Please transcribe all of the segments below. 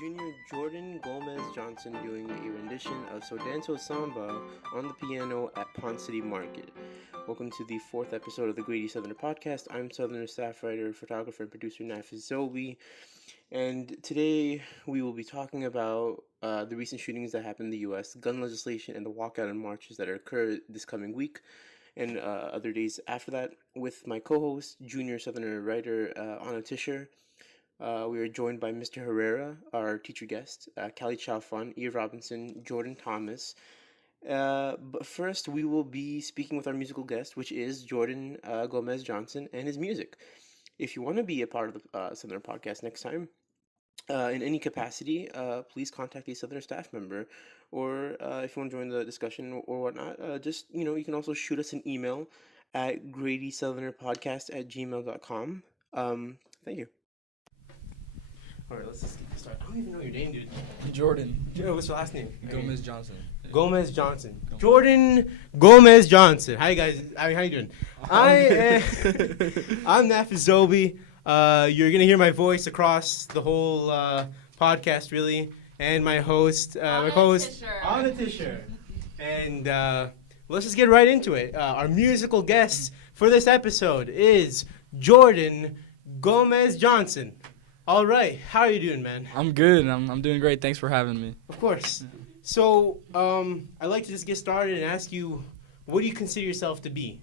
Junior Djourdan Gomes-Johnson doing a rendition of Sodanzo Samba on the piano at Pond City Market. Welcome to the fourth episode of the Grady Southerner Podcast. I'm Southerner staff writer, photographer, and producer Nafez Z. And today we will be talking about the recent shootings that happened in the U.S., gun legislation, and the walkout and marches that occur this coming week and other days after that with my co-host, junior Southerner writer Tischer. We are joined by Mr.Herrera, our teacher guest, Cali, Chalfant, E. Robinson, Djourdan Thomas. But first, we will be speaking with our musical guest, which is Djourdan Gomes-Johnson and his music. If you want to be a part of the Southerner Podcast next time, in any capacity, please contact a Southerner staff member, or if you want to join the discussion or whatnot, you can also shoot us an email at gradysouthernerpodcast@gmail.com. Thank you. All right, let's just get started. I don't even know your name, dude. Djourdan. Yeah, what's your last name? Gomes-Johnson. Gomes-Johnson. Djourdan Gomes-Johnson. Hi, guys. How you doing? I'm Nafez Z. You're going to hear my voice across the whole podcast, really. And my host, my co-host, Tischer. And let's just get right into it. Our musical guest for this episode is Djourdan Gomes-Johnson. All right. How are you doing, man? I'm good. I'm doing great. Thanks for having me. Of course. So, I'd like to just get started and ask you, what do you consider yourself to be?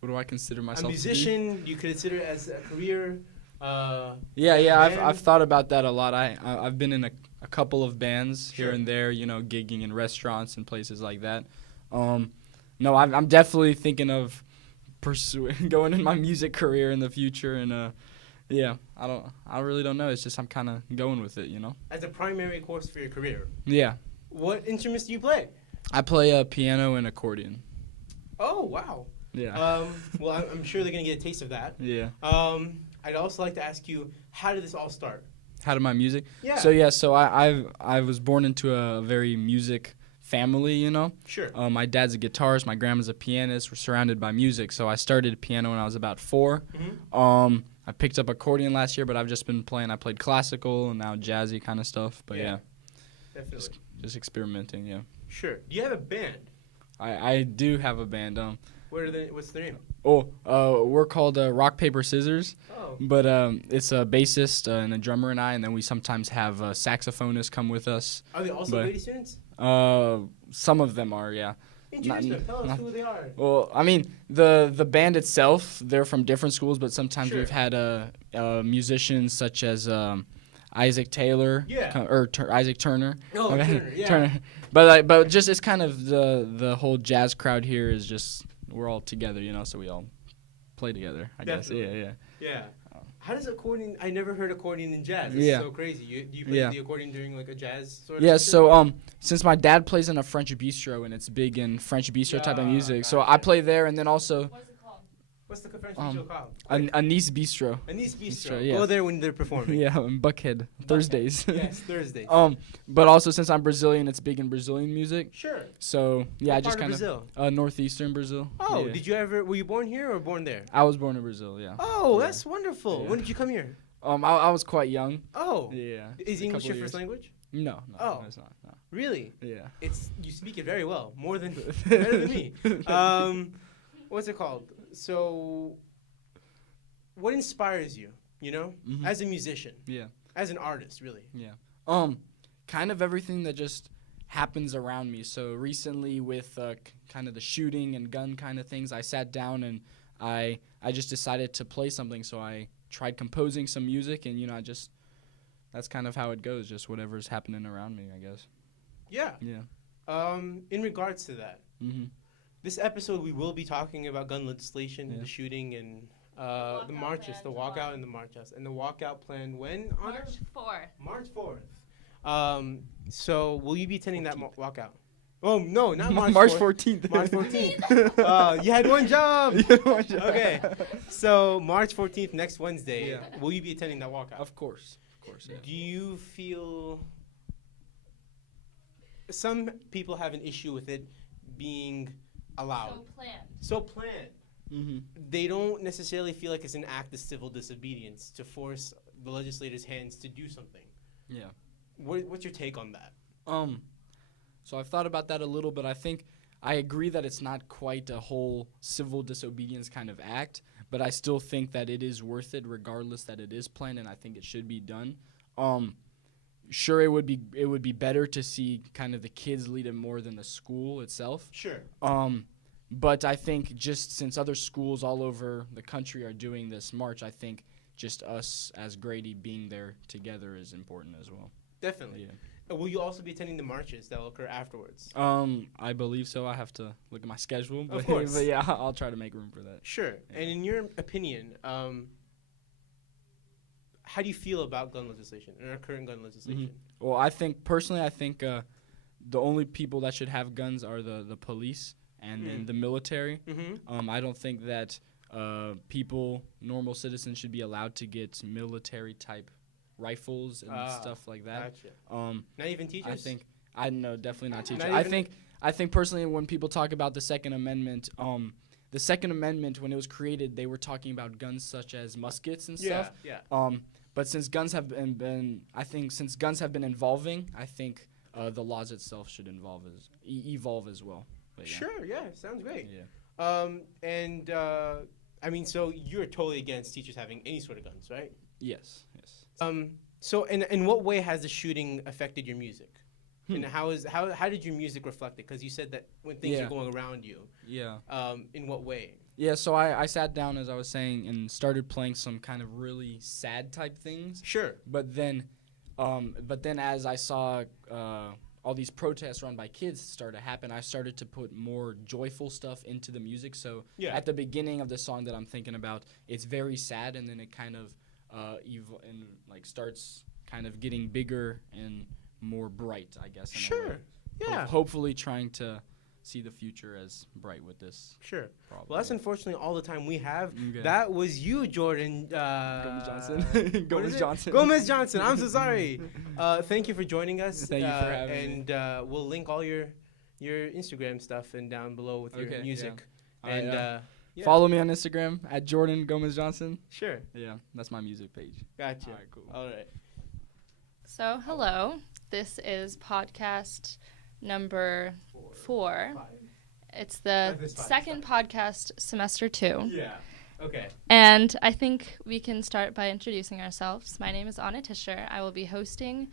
What do I consider myself a musician? Do you consider it as a career? I've thought about that a lot. I've been in a couple of bands here and there, gigging in restaurants and places like that. No, I'm definitely thinking of going in my music career in the future, and I really don't know. It's just I'm kind of going with it, As a primary course for your career? Yeah. What instruments do you play? I play piano and accordion. Oh, wow. Yeah. Well, I'm sure they're going to get a taste of that. Yeah. I'd also like to ask you, how did this all start? How did my music? Yeah. So I was born into a very music family, Sure. My dad's a guitarist, my grandma's a pianist. We're surrounded by music. So I started piano when I was about 4. Mm-hmm. I picked up accordion last year, but I've just been playing. I played classical and now jazzy kind of stuff. But yeah. Definitely. Just experimenting, yeah. Sure. Do you have a band? I do have a band. What's the name? We're called Rock, Paper, Scissors. Oh. But it's a bassist and a drummer and I, and then we sometimes have saxophonists come with us. Are they also Grady students? Some of them are, yeah. Introduce them. Tell us who they are. Well, I mean, the band itself, they're from different schools, but sometimes Sure. we've had musicians such as Isaac Taylor, Isaac Turner. Oh, Okay. Turner, yeah. Turner. But just it's kind of the whole jazz crowd here is just we're all together, so we all play together. I guess. Yeah. How does accordion? I never heard accordion in jazz. It's so crazy. Do you play the accordion during like a jazz sort of? Yeah. So since my dad plays in a French bistro and it's big in French bistro type of music, so I play there and then also. What's it called? What's the French bistro called? A Nice bistro. A Nice bistro. Yeah. Go there when they're performing. Yeah, in Buckhead Thursdays. Yes, Thursdays. But also since I'm Brazilian, it's big in Brazilian music. Sure. So yeah, What I just part kind of of northeastern Brazil. Oh, yeah. Were you born here or born there? I was born in Brazil. Yeah. Oh, Yeah. that's wonderful. Yeah. When did you come here? I was quite young. Oh. Yeah. Is a English couple your first years. language? No. Oh. It's not. No. Really? Yeah. You speak it very well, better than me. What's it called? So, what inspires you? Mhm. As a musician, Yeah. as an artist, really. Yeah. Kind of everything that just happens around me. So recently with kind of the shooting and gun kind of things, I sat down and I just decided to play something. So I tried composing some music and, that's kind of how it goes. Just whatever's happening around me, I guess. Yeah. Yeah. In regards to that, Mm-hmm. this episode we will be talking about gun legislation, the shooting, and the marches, the walkout and the marches. And the walkout plan when? March 4th. March 4th. So will you be attending that walkout? Oh, no, not March 14th. March 14th. You had one job. Okay. So March 14th, next Wednesday. Yeah. Will you be attending that walkout? Of course, yeah. Do you feel... Some people have an issue with it being allowed. So planned. Mm-hmm. They don't necessarily feel like it's an act of civil disobedience to force the legislators' hands to do something. Yeah. What's your take on that? So I've thought about that a little, but I think I agree that it's not quite a whole civil disobedience kind of act, but I still think that it is worth it regardless that it is planned, and I think it should be done. Sure, it would be better to see kind of the kids lead it more than the school itself. Sure. But I think just since other schools all over the country are doing this march, I think just us as Grady being there together is important as well. Definitely. Yeah. Will you also be attending the marches that will occur afterwards? I believe so. I have to look at my schedule. Of course. But yeah, I'll try to make room for that. Sure. Yeah. And in your opinion, how do you feel about gun legislation and our current gun legislation? Mm-hmm. Well, I think the only people that should have guns are the police and then the military. Mm-hmm. I don't think that normal citizens should be allowed to get military-type rifles and stuff like that. Gotcha. Not even teachers? Definitely not teachers. I think personally when people talk about the Second Amendment, the Second Amendment, when it was created, they were talking about guns such as muskets and stuff. Yeah. But since guns have been evolving, I think the laws itself should evolve as well. But yeah. Sure. Yeah. Sounds great. Yeah. So you're totally against teachers having any sort of guns, right? Yes. So in what way has the shooting affected your music? And how did your music reflect it? Because you said that when things are going around you. Yeah. In what way? Yeah, so I sat down, as I was saying, and started playing some kind of really sad type things. Sure. But then as I saw all these protests run by kids start to happen, I started to put more joyful stuff into the music. So at the beginning of the song that I'm thinking about, it's very sad, and then it kind of starts kind of getting bigger and more bright, I guess. Sure. Yeah. Hopefully trying to see the future as bright with this. Sure. Problem. Well, that's unfortunately all the time we have. Okay. That was you, Djourdan. Gomes-Johnson. Gomes-Johnson. Gomes-Johnson. I'm so sorry. Thank you for joining us. Thank you for having me. And we'll link all your Instagram stuff and down below with your music. Yeah. And follow me on Instagram at Djourdan Gomes-Johnson. Sure. Yeah, that's my music page. Gotcha. All right, cool. All right. So, hello. This is podcast number 4. It's the second podcast, semester 2. Yeah. Okay. And I think we can start by introducing ourselves. My name is Tischer. I will be hosting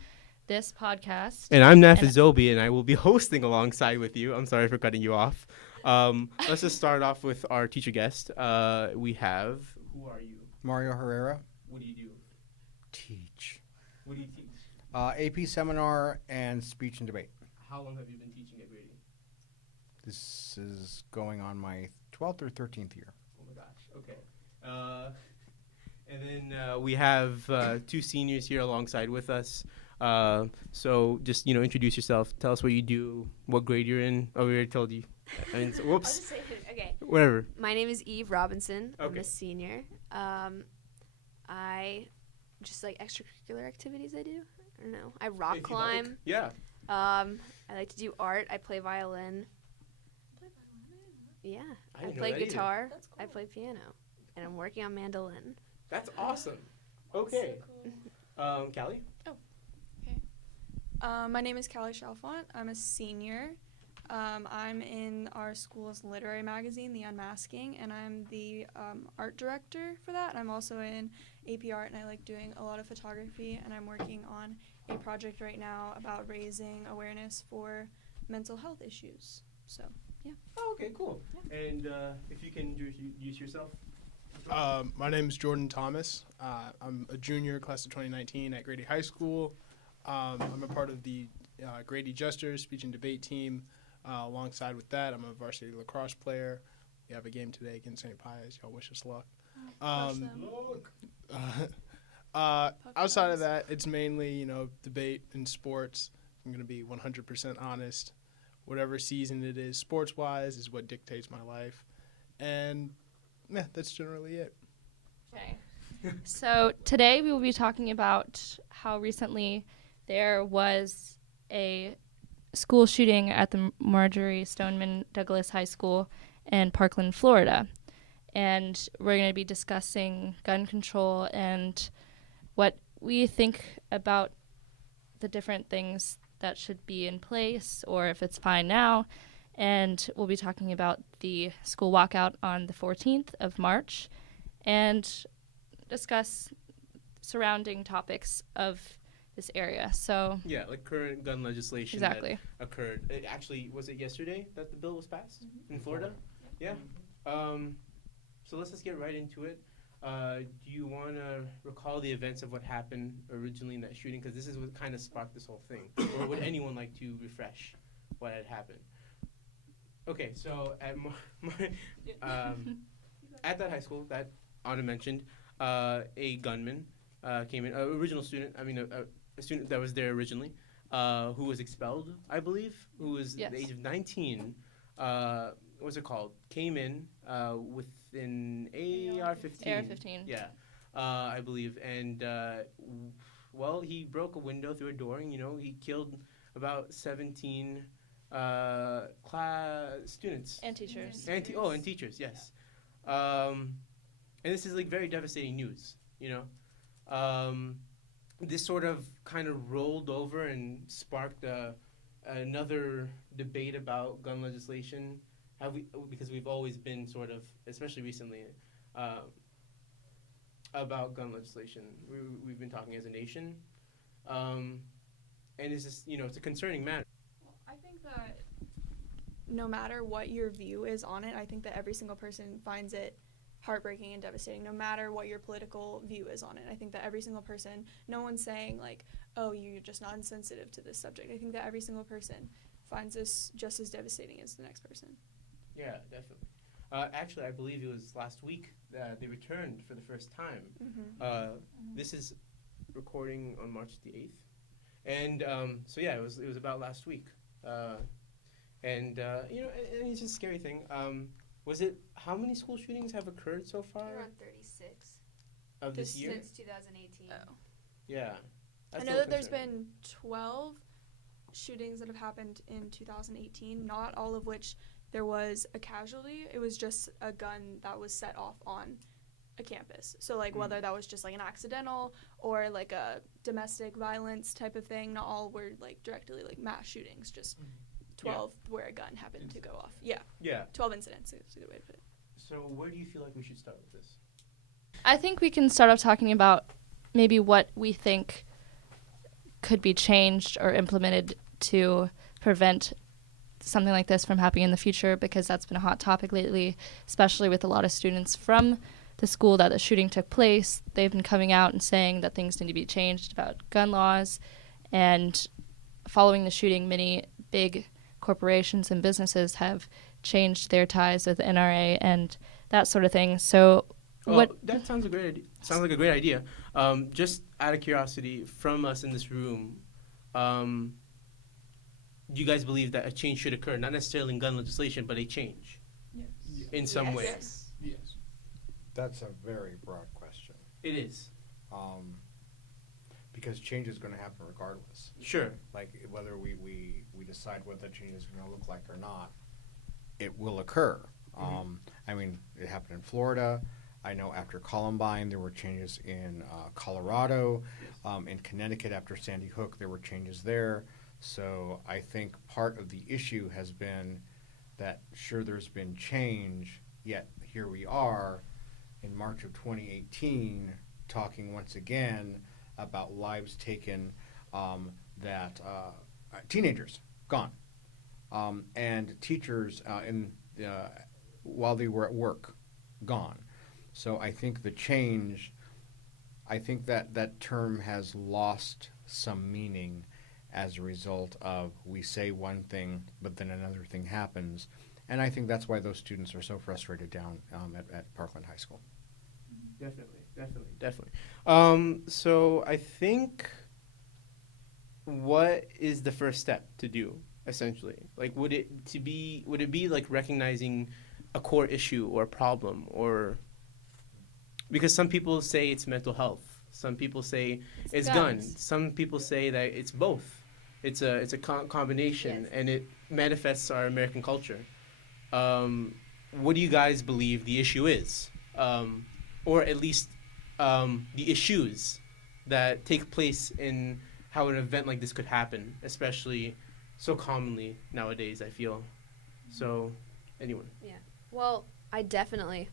this podcast. And I'm Nafez Z, and I will be hosting alongside with you. I'm sorry for cutting you off. Let's just start off with our teacher guest. We have... Who are you? Mario Herrera. What do you do? Teach. What do you teach? AP seminar and speech and debate. How long have you been teaching at Grady? This is going on my 12th or 13th year. Oh my gosh. Okay. And then we have 2 seniors here alongside with us. So just introduce yourself. Tell us what you do, what grade you're in. Oh, we already told you. Whoops. I'll just say it. Okay. Whatever. My name is Eve Robinson. I'm Okay. a senior. I just like extracurricular activities I do. I don't know. I rock If you climb. like. Yeah. I like to do art. I play violin. Yeah. I I didn't know play that either. guitar. I play piano. And I'm working on mandolin. That's awesome. Okay. Cali? My name is Cali Chalfant. I'm a senior. I'm in our school's literary magazine, The Unmasking, and I'm the art director for that. I'm also in AP Art, and I like doing a lot of photography, and I'm working on a project right now about raising awareness for mental health issues. So, yeah. Oh, okay, cool. Yeah. And if you can introduce yourself. My name is Djourdan Thomas. I'm a junior, class of 2019 at Grady High School. I'm a part of the Grady Jesters speech and debate team. Alongside with that, I'm a varsity lacrosse player. We have a game today against St. Pius. Y'all wish us luck. Outside of that, it's mainly, debate and sports. I'm going to be 100% honest. Whatever season it is, sports-wise, is what dictates my life. And, yeah, that's generally it. Okay. So today we will be talking about how recently there was a school shooting at the Marjorie Stoneman Douglas High School in Parkland, Florida. And we're going to be discussing gun control and what we think about the different things that should be in place or if it's fine now. And we'll be talking about the school walkout on the 14th of March and discuss surrounding topics of this area. So Yeah, like current gun legislation exactly. that occurred. Actually, was it yesterday that the bill was passed in Florida? Yeah. So let's just get right into it. Do you want to recall the events of what happened originally in that shooting? Because this is what kind of sparked this whole thing. Or would anyone like to refresh what had happened? Okay, so at at that high school that Anna mentioned, a gunman came in, an original student, a student that was there originally, who was expelled, I believe, who was Yes. the age of 19, what's it called? Came in with an AR-15. AR-15. Yeah, I believe. And, well, he broke a window through a door, and, he killed about 17 students. And teachers. And teachers, yes. And this is, like, very devastating news, This sort of kind of rolled over and sparked another debate about gun legislation. Because we've always been sort of, especially recently, about gun legislation. We've been talking as a nation. And it's just, it's a concerning matter. I think that no matter what your view is on it, I think that every single person finds it heartbreaking and devastating, no matter what your political view is on it. I think that every single person, no one's saying like, oh, you're just not insensitive to this subject. I think that every single person finds this just as devastating as the next person. Yeah, definitely. Actually, I believe it was last week that they returned for the first time. This is recording on March the 8th. And so, yeah, it was about last week. And it's just a scary thing. How many school shootings have occurred so far? Around 36. Of this year? Since 2018. Oh. Yeah. I know that there's been 12 shootings that have happened in 2018, not all of which there was a casualty. It was just a gun that was set off on a campus. So, like, whether that was just, like, an accidental or, like, a domestic violence type of thing, not all were, like, directly, like, mass shootings, just 12 where a gun happened to go off. Yeah. 12 incidents is a good way to put it. So where do you feel like we should start with this? I think we can start off talking about maybe what we think could be changed or implemented to prevent something like this from happening in the future, because that's been a hot topic lately, especially with a lot of students from the school that the shooting took place. They've been coming out and saying that things need to be changed about gun laws. And following the shooting, many big corporations and businesses have changed their ties with the NRA and that sort of thing. So that sounds a great idea. Sounds like a great idea. Just out of curiosity, from us in this room, do you guys believe that a change should occur? Not necessarily in gun legislation, but a change in some way. Yes. That's a very broad question. It is. Because change is going to happen regardless. Sure. Like, whether we decide what that change is going to look like or not, it will occur. It happened in Florida. I know after Columbine, there were changes in Colorado. In Connecticut, after Sandy Hook, there were changes there. So I think part of the issue has been that, sure, there's been change, yet here we are in March of 2018 talking once again about lives taken, teenagers gone, and teachers while they were at work gone. So I think the change, that term has lost some meaning as a result of we say one thing, but then another thing happens. And I think that's why those students are so frustrated down at Parkland High School. Definitely. So I think, what is the first step to do, essentially? Like, would it be like recognizing a core issue or a problem, or because some people say it's mental health, some people say it's guns, some people say that it's both. It's a combination, and it manifests our American culture. What do you guys believe the issue is, or at least the issues that take place in how an event like this could happen, especially so commonly nowadays, I feel. So, anyone? Yeah. Well, I definitely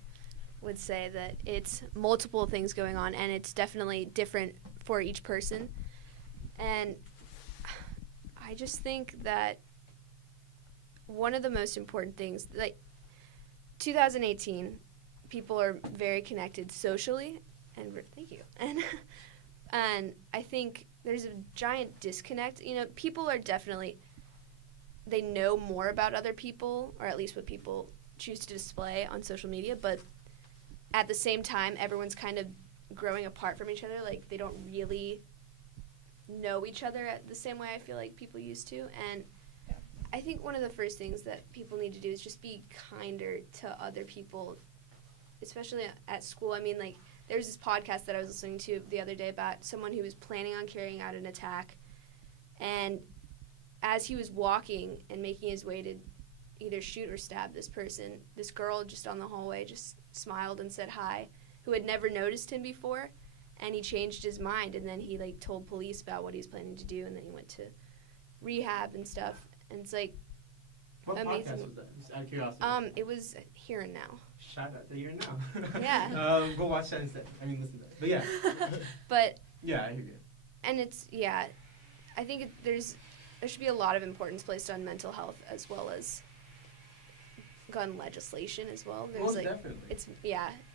would say that it's multiple things going on, and it's definitely different for each person. And I just think that one of the most important things, like 2018, people are very connected socially, and thank you. And I think there's a giant disconnect. You know, people are definitely, they know more about other people, or at least what people choose to display on social media, but at the same time, everyone's kind of growing apart from each other. Like, they don't really know each other at the same way I feel like people used to. And I think one of the first things that people need to do is just be kinder to other people, especially at school. I mean, like, there was this podcast that I was listening to the other day about someone who was planning on carrying out an attack, and as he was walking and making his way to either shoot or stab this person, this girl just on the hallway just smiled and said hi, who had never noticed him before, and he changed his mind, and then he, like, told police about what he was planning to do, and then he went to rehab and stuff, and it's, like, What amazing. podcast was that? Just out of curiosity. It was Here and Now. Shout out to Here and Now. Yeah. Go watch that instead. I mean, listen to that. But yeah. But Yeah, I hear you. and it's, yeah, I think there should be a lot of importance placed on mental health as well as gun legislation as well. There's Most definitely.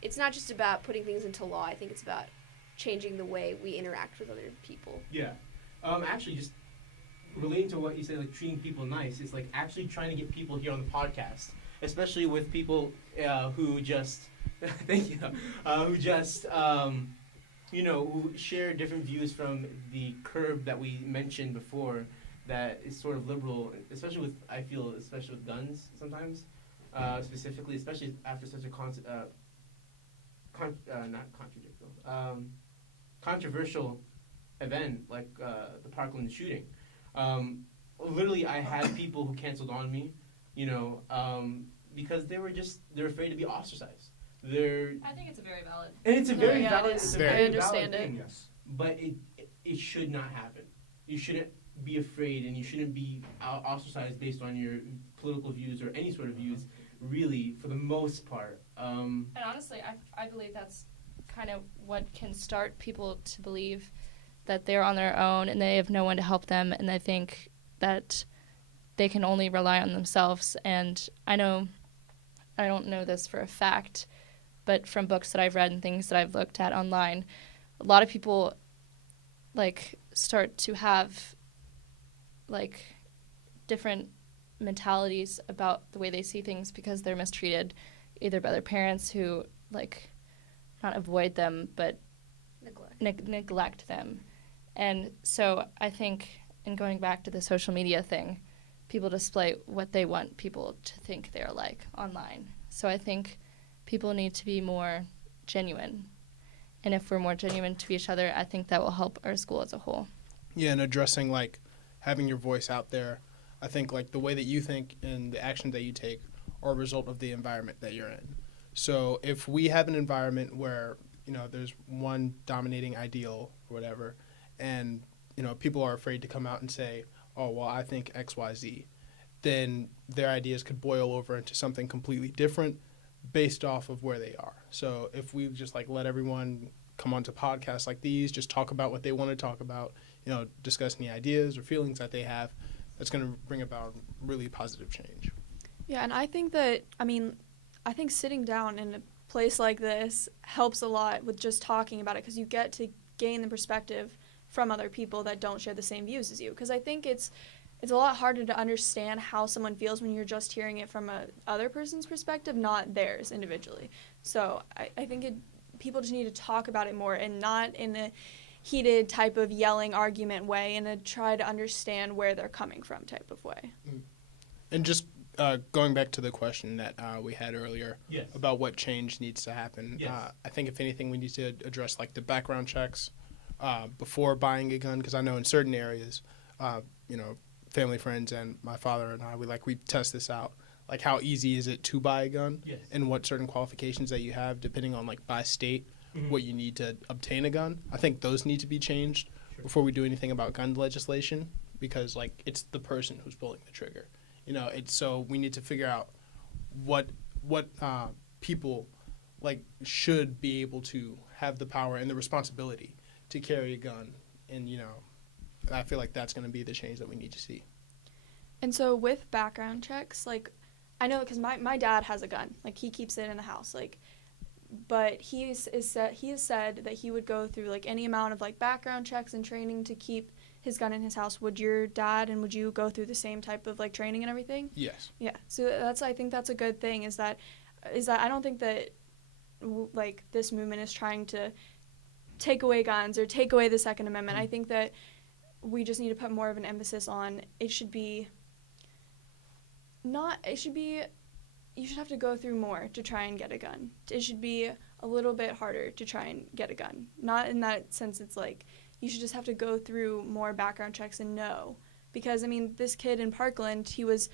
It's not just about putting things into law. I think it's about changing the way we interact with other people. Yeah. Actually, just relating to what you said, like treating people nice, is like actually trying to get people here on the podcast, especially with people who just, thank you, who just, who share different views from the curb that we mentioned before, that is sort of liberal, especially with, I feel, especially with guns sometimes, specifically, especially after such a controversial event like the Parkland shooting. Literally, I had people who canceled on me, because they're afraid to be ostracized. I think it's a very valid. And it's a very yeah, valid. it is. It's a I very understand valid it. thing. Yes. But it should not happen. You shouldn't be afraid, and you shouldn't be ostracized based on your political views or any sort of views. Really, for the most part. And honestly, I believe that's kind of what can start people to believe that they're on their own and they have no one to help them, and they think that they can only rely on themselves. And I don't know this for a fact, but from books that I've read and things that I've looked at online, a lot of people start to have different mentalities about the way they see things because they're mistreated either by their parents who not avoid them but neglect them. And so I think, in going back to the social media thing, people display what they want people to think they're like online. So I think people need to be more genuine. And if we're more genuine to each other, I think that will help our school as a whole. Yeah, and addressing having your voice out there. I think the way that you think and the actions that you take are a result of the environment that you're in. So if we have an environment where, there's one dominating ideal or whatever, and, people are afraid to come out and say, oh, well, I think X, Y, Z, then their ideas could boil over into something completely different based off of where they are. So if we just let everyone come onto podcasts like these, just talk about what they want to talk about, discuss any ideas or feelings that they have, that's going to bring about really positive change. Yeah, and I think that, I think sitting down in a place like this helps a lot with just talking about it, because you get to gain the perspective from other people that don't share the same views as you. Because I think it's a lot harder to understand how someone feels when you're just hearing it from a other person's perspective, not theirs individually. So I think people just need to talk about it more, and not in a heated type of yelling argument way, and to try to understand where they're coming from type of way. And just going back to the question that we had earlier, Yes. about what change needs to happen, Yes. I think if anything we need to address the background checks before buying a gun, because I know in certain areas, family, friends, and my father and I, we test this out. How easy is it to buy a gun, Yes. and what certain qualifications that you have depending on by state, Mhm. what you need to obtain a gun. I think those need to be changed. before we do anything about gun legislation, because like it's the person who's pulling the trigger. It's so we need to figure out what people like should be able to have the power and the responsibility to carry a gun, and I feel like that's going to be the change that we need to see. And so with background checks, like I know because my dad has a gun, like he keeps it in the house, like, but he has said that he would go through like any amount of like background checks and training to keep his gun in his house. Would your dad and would you go through the same type of like training and everything? Yes. Yeah. So I think that's a good thing is that I don't think that like this movement is trying to take away guns or take away the Second Amendment. I think that we just need to put more of an emphasis on you should have to go through more to try and get a gun. It should be a little bit harder to try and get a gun. Not in that sense it's like you should just have to go through more background checks and know. Because, I mean, this kid in Parkland, he was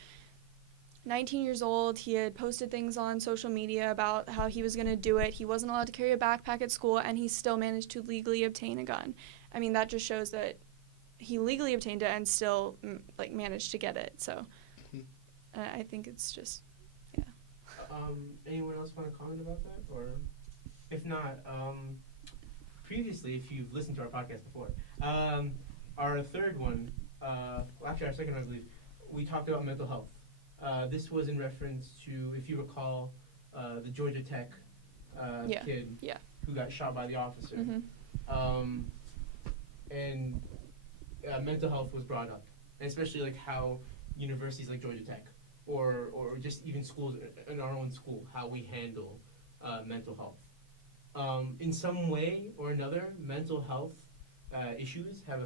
19 years old. He had posted things on social media about how he was going to do it. He wasn't allowed to carry a backpack at school, and he still managed to legally obtain a gun. I mean, that just shows that he legally obtained it and still, like, managed to get it. So I think it's just, yeah. Anyone else want to comment about that? Or if not, previously, if you've listened to our podcast before, our third one, actually our second one, I believe, we talked about mental health. This was in reference to, if you recall, the Georgia Tech kid who got shot by the officer. And mental health was brought up, and especially like how universities like Georgia Tech or just even schools in our own school, how we handle mental health. In some way or another, mental health issues have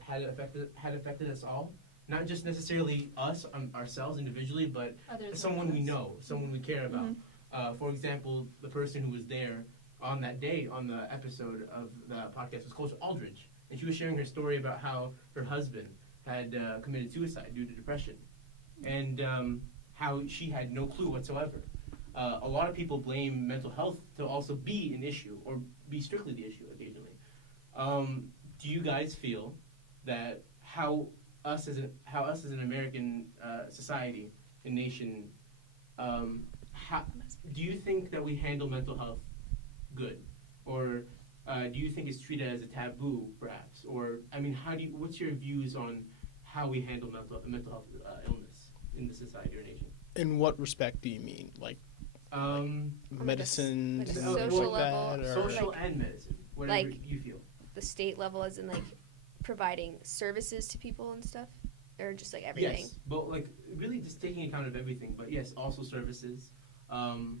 had affected us all. Not just necessarily us, ourselves individually, but someone we know, someone we care about. For example, the person who was there on that day on the episode of the podcast was Coach Aldridge, and she was sharing her story about how her husband had committed suicide due to depression, and how she had no clue whatsoever. A lot of people blame mental health to also be an issue, or be strictly the issue occasionally. Do you guys feel that how us as an American society and nation, do you think that we handle mental health good, or do you think it's treated as a taboo, perhaps? Or I mean, what's your views on how we handle mental health illness in the society or nation? In what respect do you mean, like medicine, like a things social like level, that, or social and medicine, whatever like you feel. the state level, as in like providing services to people and stuff, or just like everything? Yes, but like really just taking account of everything. But yes, also services, and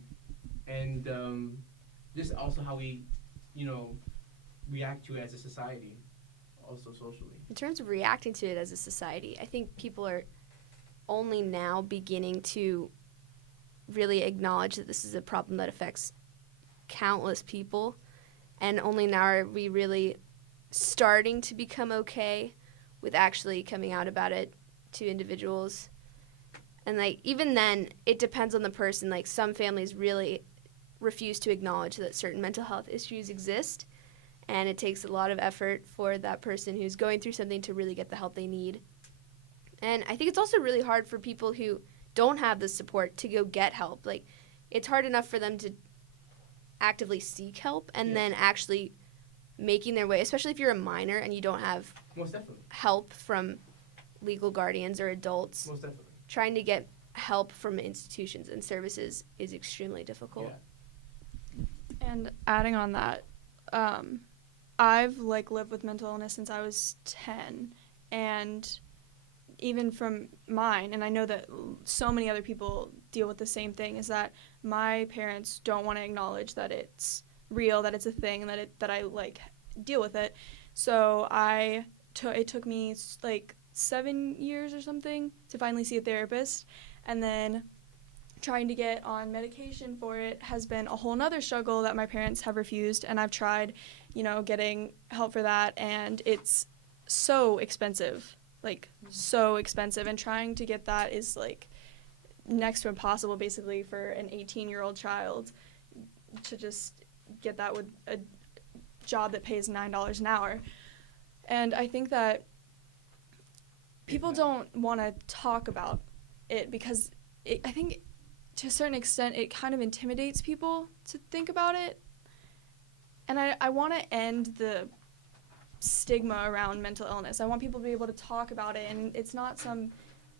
just also how we, react to it as a society, also socially. In terms of reacting to it as a society, I think people are only now beginning to really acknowledge that this is a problem that affects countless people, and only now are we really starting to become okay with actually coming out about it to individuals. And like even then, it depends on the person. Like some families really refuse to acknowledge that certain mental health issues exist, and it takes a lot of effort for that person who's going through something to really get the help they need. And I think it's also really hard for people who don't have the support to go get help. Like it's hard enough for them to actively seek help and then actually making their way, especially if you're a minor and you don't have help from legal guardians or adults. Most definitely. Trying to get help from institutions and services is extremely difficult. Yeah. And adding on that, I've like lived with mental illness since I was 10, and even from mine, and I know that so many other people deal with the same thing, is that my parents don't want to acknowledge that it's real, that it's a thing, that I like deal with it. So it took me like 7 years or something to finally see a therapist, and then trying to get on medication for it has been a whole nother struggle that my parents have refused, and I've tried, getting help for that, and it's so expensive, and trying to get that is like next to impossible basically for an 18-year-old child to just get that with a job that pays $9 an hour. And I think that people don't want to talk about it because I think to a certain extent it kind of intimidates people to think about it. And I want to end the stigma around mental illness. I want people to be able to talk about it, and it's not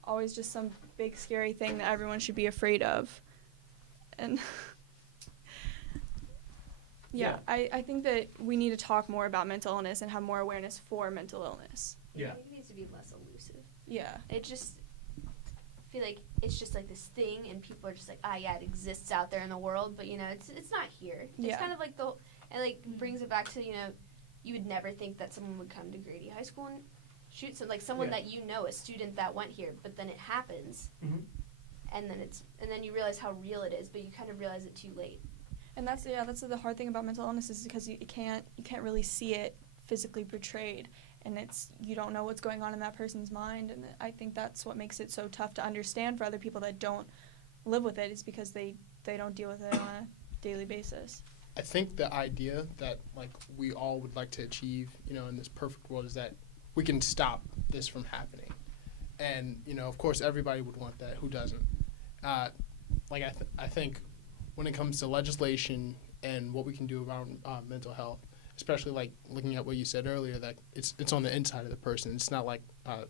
always just some big scary thing that everyone should be afraid of. And yeah, I think that we need to talk more about mental illness and have more awareness for mental illness. Yeah. I think it needs to be less elusive. Yeah. I feel like it's just like this thing, and people are just like, yeah, it exists out there in the world, but it's not here. It's kind of like and like brings it back to you would never think that someone would come to Grady High School and shoot someone that a student that went here, but then it happens, and then you realize how real it is, but you kind of realize it too late. And that's the hard thing about mental illness is because you can't really see it physically portrayed, and you don't know what's going on in that person's mind, and I think that's what makes it so tough to understand for other people that don't live with it, is because they don't deal with it on a daily basis. I think the idea that like we all would like to achieve, in this perfect world, is that we can stop this from happening, and of course everybody would want that. Who doesn't? I think when it comes to legislation and what we can do about mental health, especially like looking at what you said earlier, that it's on the inside of the person. It's not like,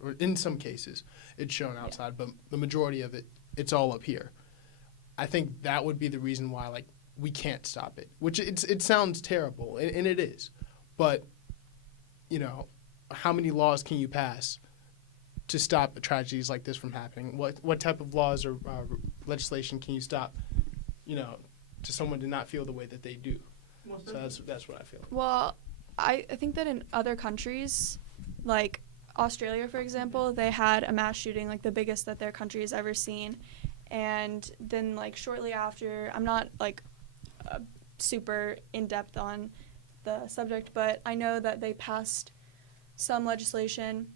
or in some cases, it's shown outside, but the majority of it's all up here. I think that would be the reason why like we can't stop it, which it sounds terrible, and it is, but how many laws can you pass to stop tragedies like this from happening? What type of laws or legislation can you stop, to someone to not feel the way that they do? So that's what I feel. Well, I think that in other countries, like Australia, for example, they had a mass shooting, like the biggest that their country has ever seen. And then, like, shortly after, I'm not, like, super in-depth on the subject, but I know that they passed some legislation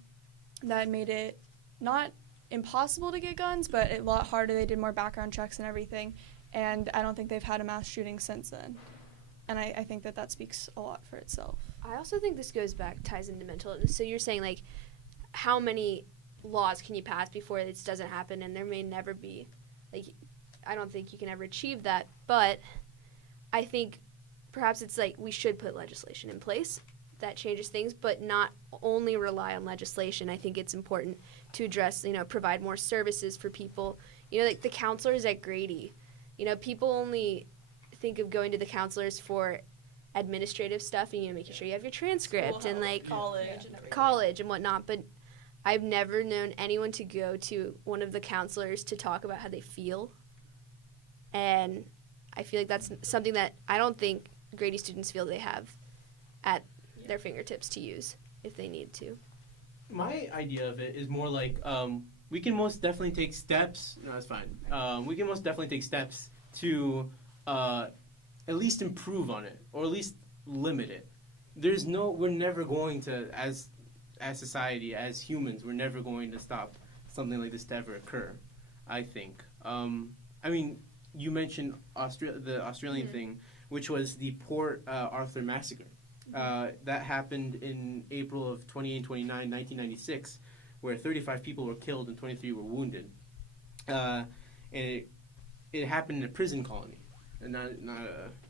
that made it not impossible to get guns, but a lot harder. They did more background checks and everything. And I don't think they've had a mass shooting since then. And I think that speaks a lot for itself. I also think this ties into mental illness. So you're saying, like, how many laws can you pass before this doesn't happen? And there may never be. Like, I don't think you can ever achieve that. But I think perhaps it's like we should put legislation in place that changes things, but not only rely on legislation. I think it's important to address, provide more services for people. Like the counselors at Grady. People only think of going to the counselors for administrative stuff and making sure you have your transcript and like college and whatnot, but I've never known anyone to go to one of the counselors to talk about how they feel, and I feel like that's something that I don't think Grady students feel they have at their fingertips to use if they need to. My idea of it is more like we can most definitely take steps. No, that's fine. We can most definitely take steps to at least improve on it, or at least limit it. We're never going to, as society, as humans, we're never going to stop something like this to ever occur, I think. You mentioned the Australian thing, which was the Port Arthur massacre. That happened in April of 29, 1996, where 35 people were killed and 23 were wounded. And it happened in a prison colony, and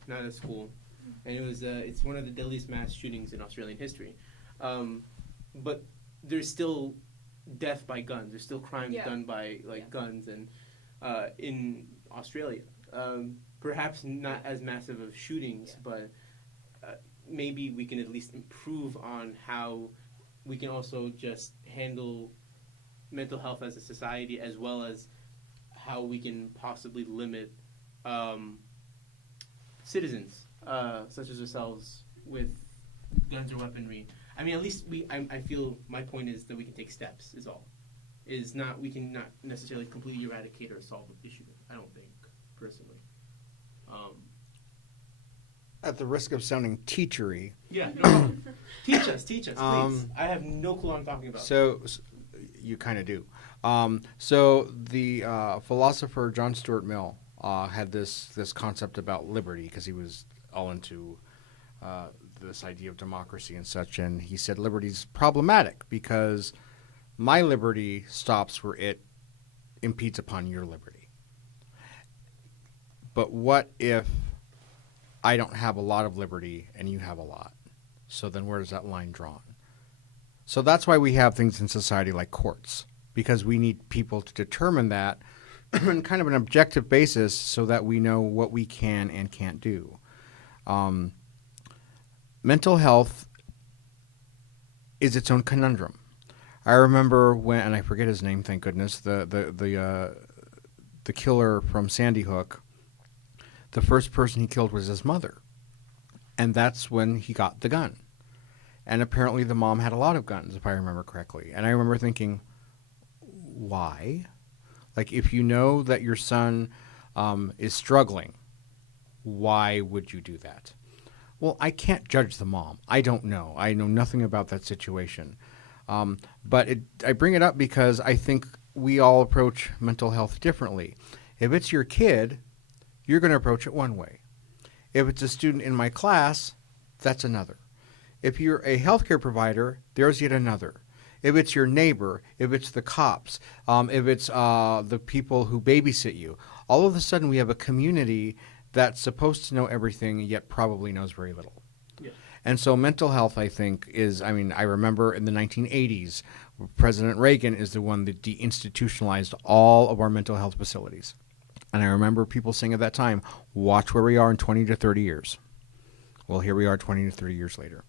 not a school. And it's one of the deadliest mass shootings in Australian history. But there's still death by guns. There's still crimes done by guns, and in Australia, perhaps not as massive of shootings, but maybe we can at least improve on how we can also just handle mental health as a society, as well as how we can possibly limit citizens such as ourselves with guns or weaponry. At least I feel my point is that we can take steps. We can not necessarily completely eradicate or solve the issue. I don't think, personally. At the risk of sounding teachery. Yeah, no problem. Teach us, please. I have no clue what I'm talking about. So you kind of do. So the philosopher John Stuart Mill had this concept about liberty, because he was all into this idea of democracy and such, and he said liberty's problematic because my liberty stops where it impedes upon your liberty. But what if I don't have a lot of liberty and you have a lot? So then where is that line drawn? So that's why we have things in society like courts, because we need people to determine that on kind of an objective basis so that we know what we can and can't do. Mental health is its own conundrum. I remember when, and I forget his name, thank goodness, the killer from Sandy Hook, the first person he killed was his mother. And that's when he got the gun. And apparently the mom had a lot of guns, if I remember correctly. And I remember thinking, why? Like, if you know that your son is struggling, why would you do that? Well, I can't judge the mom. I don't know. I know nothing about that situation. But I bring it up because I think we all approach mental health differently. If it's your kid, you're going to approach it one way. If it's a student in my class, that's another. If you're a healthcare provider, there's yet another. If it's your neighbor, if it's the cops, if it's the people who babysit you, all of a sudden we have a community that's supposed to know everything yet probably knows very little. Yeah. And so mental health, I think, is, I mean, I remember in the 1980s, President Reagan is the one that deinstitutionalized all of our mental health facilities. And I remember people saying at that time, watch where we are in 20 to 30 years. Well, here we are 20 to 30 years later.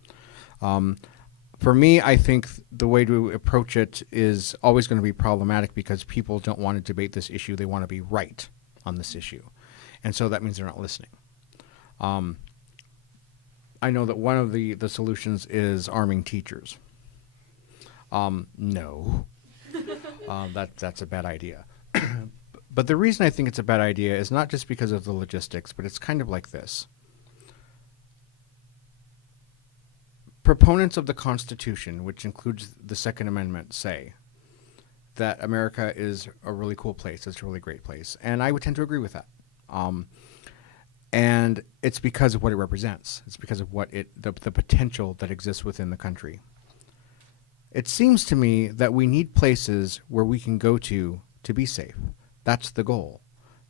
For me, I think the way to approach it is always going to be problematic because people don't want to debate this issue. They want to be right on this issue. And so that means they're not listening. I know that one of the solutions is arming teachers. No. That's a bad idea. But the reason I think it's a bad idea is not just because of the logistics, but it's kind of like this. Proponents of the Constitution, which includes the Second Amendment, say that America is a really cool place. It's a really great place. And I would tend to agree with that. And it's because of what it represents. It's because of what the potential that exists within the country. It seems to me that we need places where we can go to be safe. That's the goal.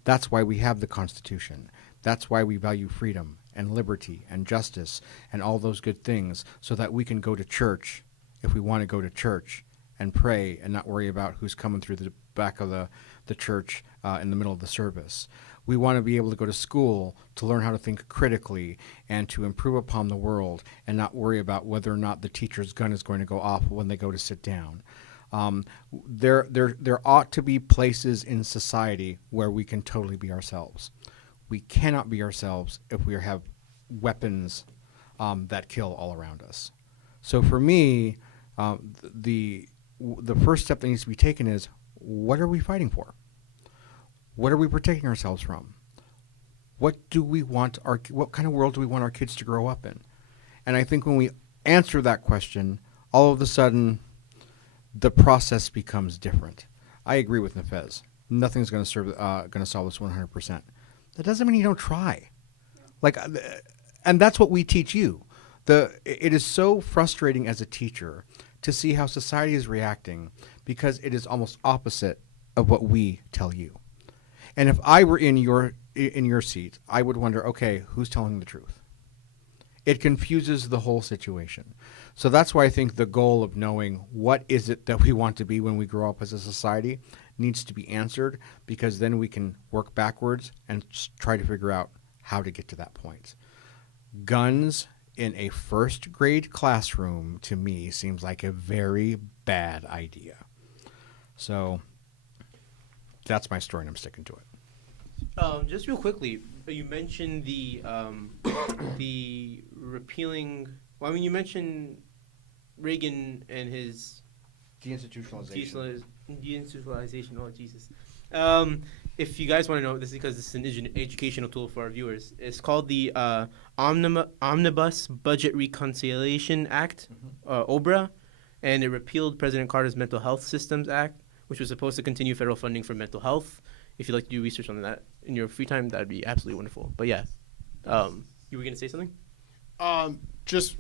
That's why we have the Constitution. That's why we value freedom and liberty and justice and all those good things, so that we can go to church if we want to go to church and pray and not worry about who's coming through the back of the church in the middle of the service. We want to be able to go to school to learn how to think critically and to improve upon the world and not worry about whether or not the teacher's gun is going to go off when they go to sit down. There ought to be places in society where we can totally be ourselves. We cannot be ourselves if we have weapons that kill all around us. So for me, the first step that needs to be taken is, what are we fighting for? What are we protecting ourselves from? What kind of world do we want our kids to grow up in? And I think when we answer that question, all of a sudden, the process becomes different. I agree with Nafez. Nothing's going to solve this 100%. That doesn't mean you don't try. And that's what we teach you. It is so frustrating as a teacher to see how society is reacting because it is almost opposite of what we tell you. And if I were in your seat, I would wonder, okay, who's telling the truth? It confuses the whole situation. So that's why I think the goal of knowing what is it that we want to be when we grow up as a society needs to be answered, because then we can work backwards and try to figure out how to get to that point. Guns in a first grade classroom, to me, seems like a very bad idea. So that's my story, and I'm sticking to it. Just real quickly, you mentioned the repealing. Well, I mean, you mentioned Reagan and his Deinstitutionalization. Deinstitutionalization. Oh, Jesus. If you guys want to know, this is because this is an educational tool for our viewers. It's called the Omnibus Budget Reconciliation Act, OBRA, and it repealed President Carter's Mental Health Systems Act, which was supposed to continue federal funding for mental health. If you'd like to do research on that in your free time, that would be absolutely wonderful. But yeah, you were going to say something? just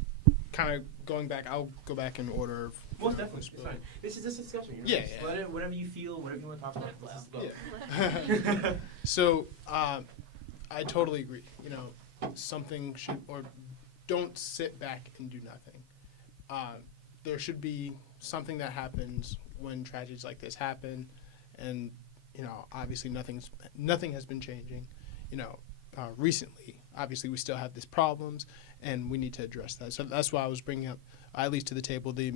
kind of going back, I'll go back in order. Most definitely. It's fine. This is just a discussion. Yeah. Let it, whatever you feel, whatever you want to talk about, let's just go. Yeah. So, I totally agree. Something should, or don't sit back and do nothing. There should be something that happens when tragedies like this happen, and obviously nothing has been changing. Recently, obviously we still have these problems, and we need to address that. So that's why I was bringing up, at least to the table, the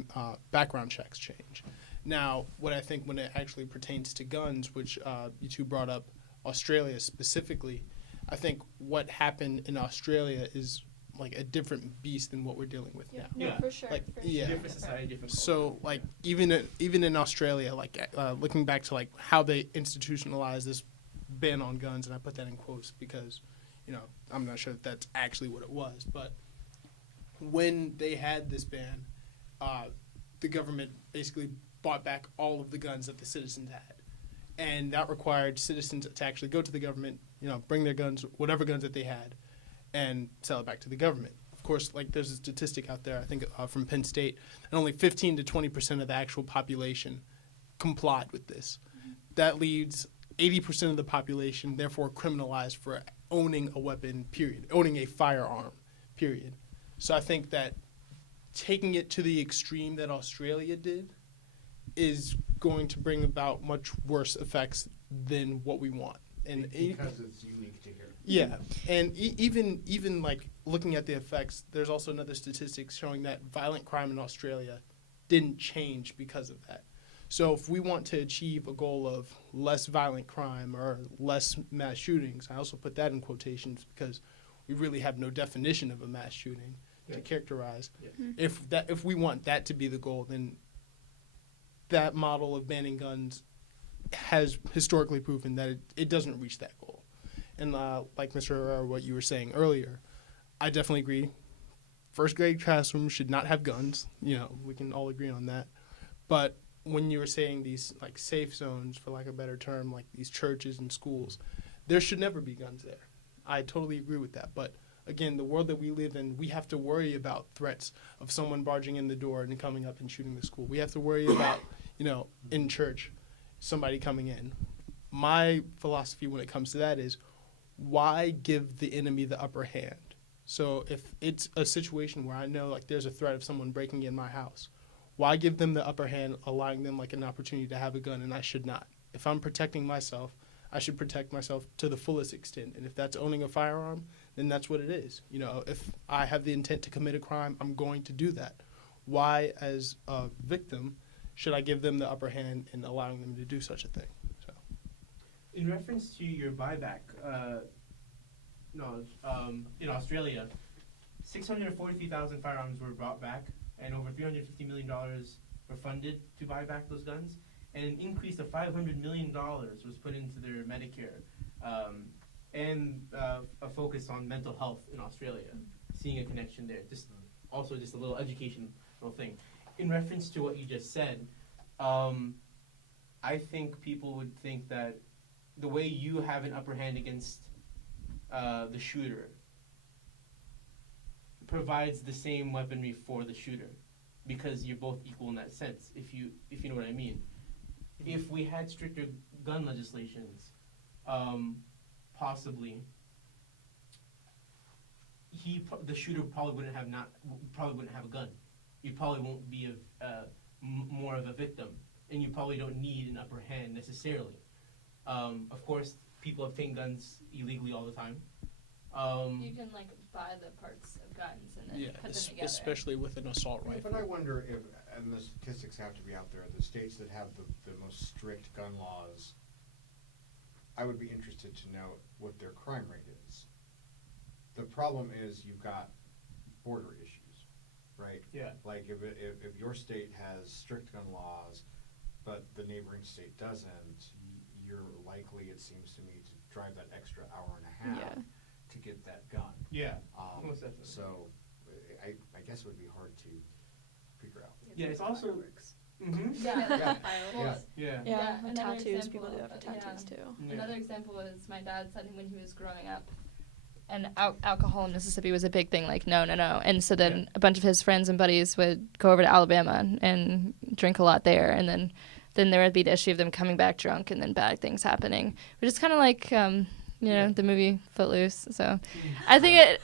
background checks change. Now, what I think when it actually pertains to guns, which you two brought up Australia specifically, I think what happened in Australia is like a different beast than what we're dealing with now. No, for sure. Like, for yeah. sure. Different society, different culture. So, like, even in Australia, like, looking back to, like, how they institutionalized this ban on guns, and I put that in quotes because, I'm not sure that that's actually what it was, but when they had this ban, the government basically bought back all of the guns that the citizens had. And that required citizens to actually go to the government, bring their guns, whatever guns that they had, and sell it back to the government. Of course, like, there's a statistic out there, I think from Penn State, and only 15 to 20% of the actual population complied with this. That leaves 80% of the population, therefore, criminalized for owning a weapon, period, owning a firearm, period. So I think that taking it to the extreme that Australia did is going to bring about much worse effects than what we want. And because it's unique to here. Yeah, and even like looking at the effects, there's also another statistic showing that violent crime in Australia didn't change because of that. So if we want to achieve a goal of less violent crime or less mass shootings, I also put that in quotations because we really have no definition of a mass shooting to characterize. Yeah. If we want that to be the goal, then that model of banning guns has historically proven that it doesn't reach that goal. And like Mr. Herrera, what you were saying earlier, I definitely agree. First grade classrooms should not have guns. We can all agree on that. But when you were saying these like safe zones, for lack of a better term, like these churches and schools, there should never be guns there. I totally agree with that. But again, the world that we live in, we have to worry about threats of someone barging in the door and coming up and shooting the school. We have to worry about, in church, somebody coming in. My philosophy when it comes to that is, why give the enemy the upper hand? So if it's a situation where I know like there's a threat of someone breaking in my house, why give them the upper hand, allowing them like an opportunity to have a gun, and I should not? If I'm protecting myself, I should protect myself to the fullest extent. And if that's owning a firearm, then that's what it is. If I have the intent to commit a crime, I'm going to do that. Why, as a victim, should I give them the upper hand in allowing them to do such a thing? So, in reference to your buyback, in Australia, 643,000 firearms were brought back, and over $350 million were funded to buy back those guns, and an increase of $500 million was put into their Medicare, and a focus on mental health in Australia, seeing a connection there. Just a little educational thing. In reference to what you just said, I think people would think that the way you have an upper hand against the shooter provides the same weaponry for the shooter, because you're both equal in that sense, if you know what I mean. If we had stricter gun legislations, possibly the shooter probably wouldn't have a gun. You probably won't be more of a victim, and you probably don't need an upper hand necessarily. Of course, people obtain guns illegally all the time. You can buy the parts of guns and then put them together. Especially with an assault rifle. But I wonder if, and the statistics have to be out there, the states that have the most strict gun laws, I would be interested to know what their crime rate is. The problem is you've got border issues, right? Yeah. Like if your state has strict gun laws, but the neighboring state doesn't, you're likely, it seems to me, to drive that extra hour and a half to get that gun. Yeah. Most definitely. So I guess it would be hard to figure out. Yeah, it's also. Mm-hmm. Yeah. Another Tattoos. example, People do have tattoos too. Another example is my dad said when he was growing up, and alcohol in Mississippi was a big thing, like, no. And so then a bunch of his friends and buddies would go over to Alabama and drink a lot there, and then there would be the issue of them coming back drunk and then bad things happening, which is kind of like, the movie Footloose. So I think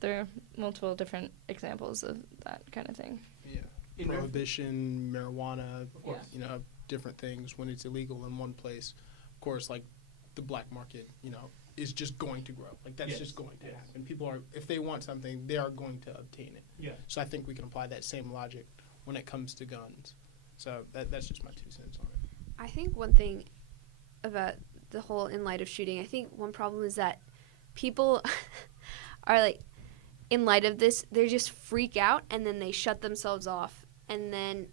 there are multiple different examples of that kind of thing. Yeah. Prohibition, marijuana, different things when it's illegal in one place. Of course, like the black market, is just going to grow. Like that's just going to happen. People are, if they want something, they are going to obtain it. Yeah. So I think we can apply that same logic when it comes to guns. So that's just my 2 cents on it. I think one thing about the whole in light of shooting, I think one problem is that people are like, in light of this, they just freak out and then they shut themselves off, and then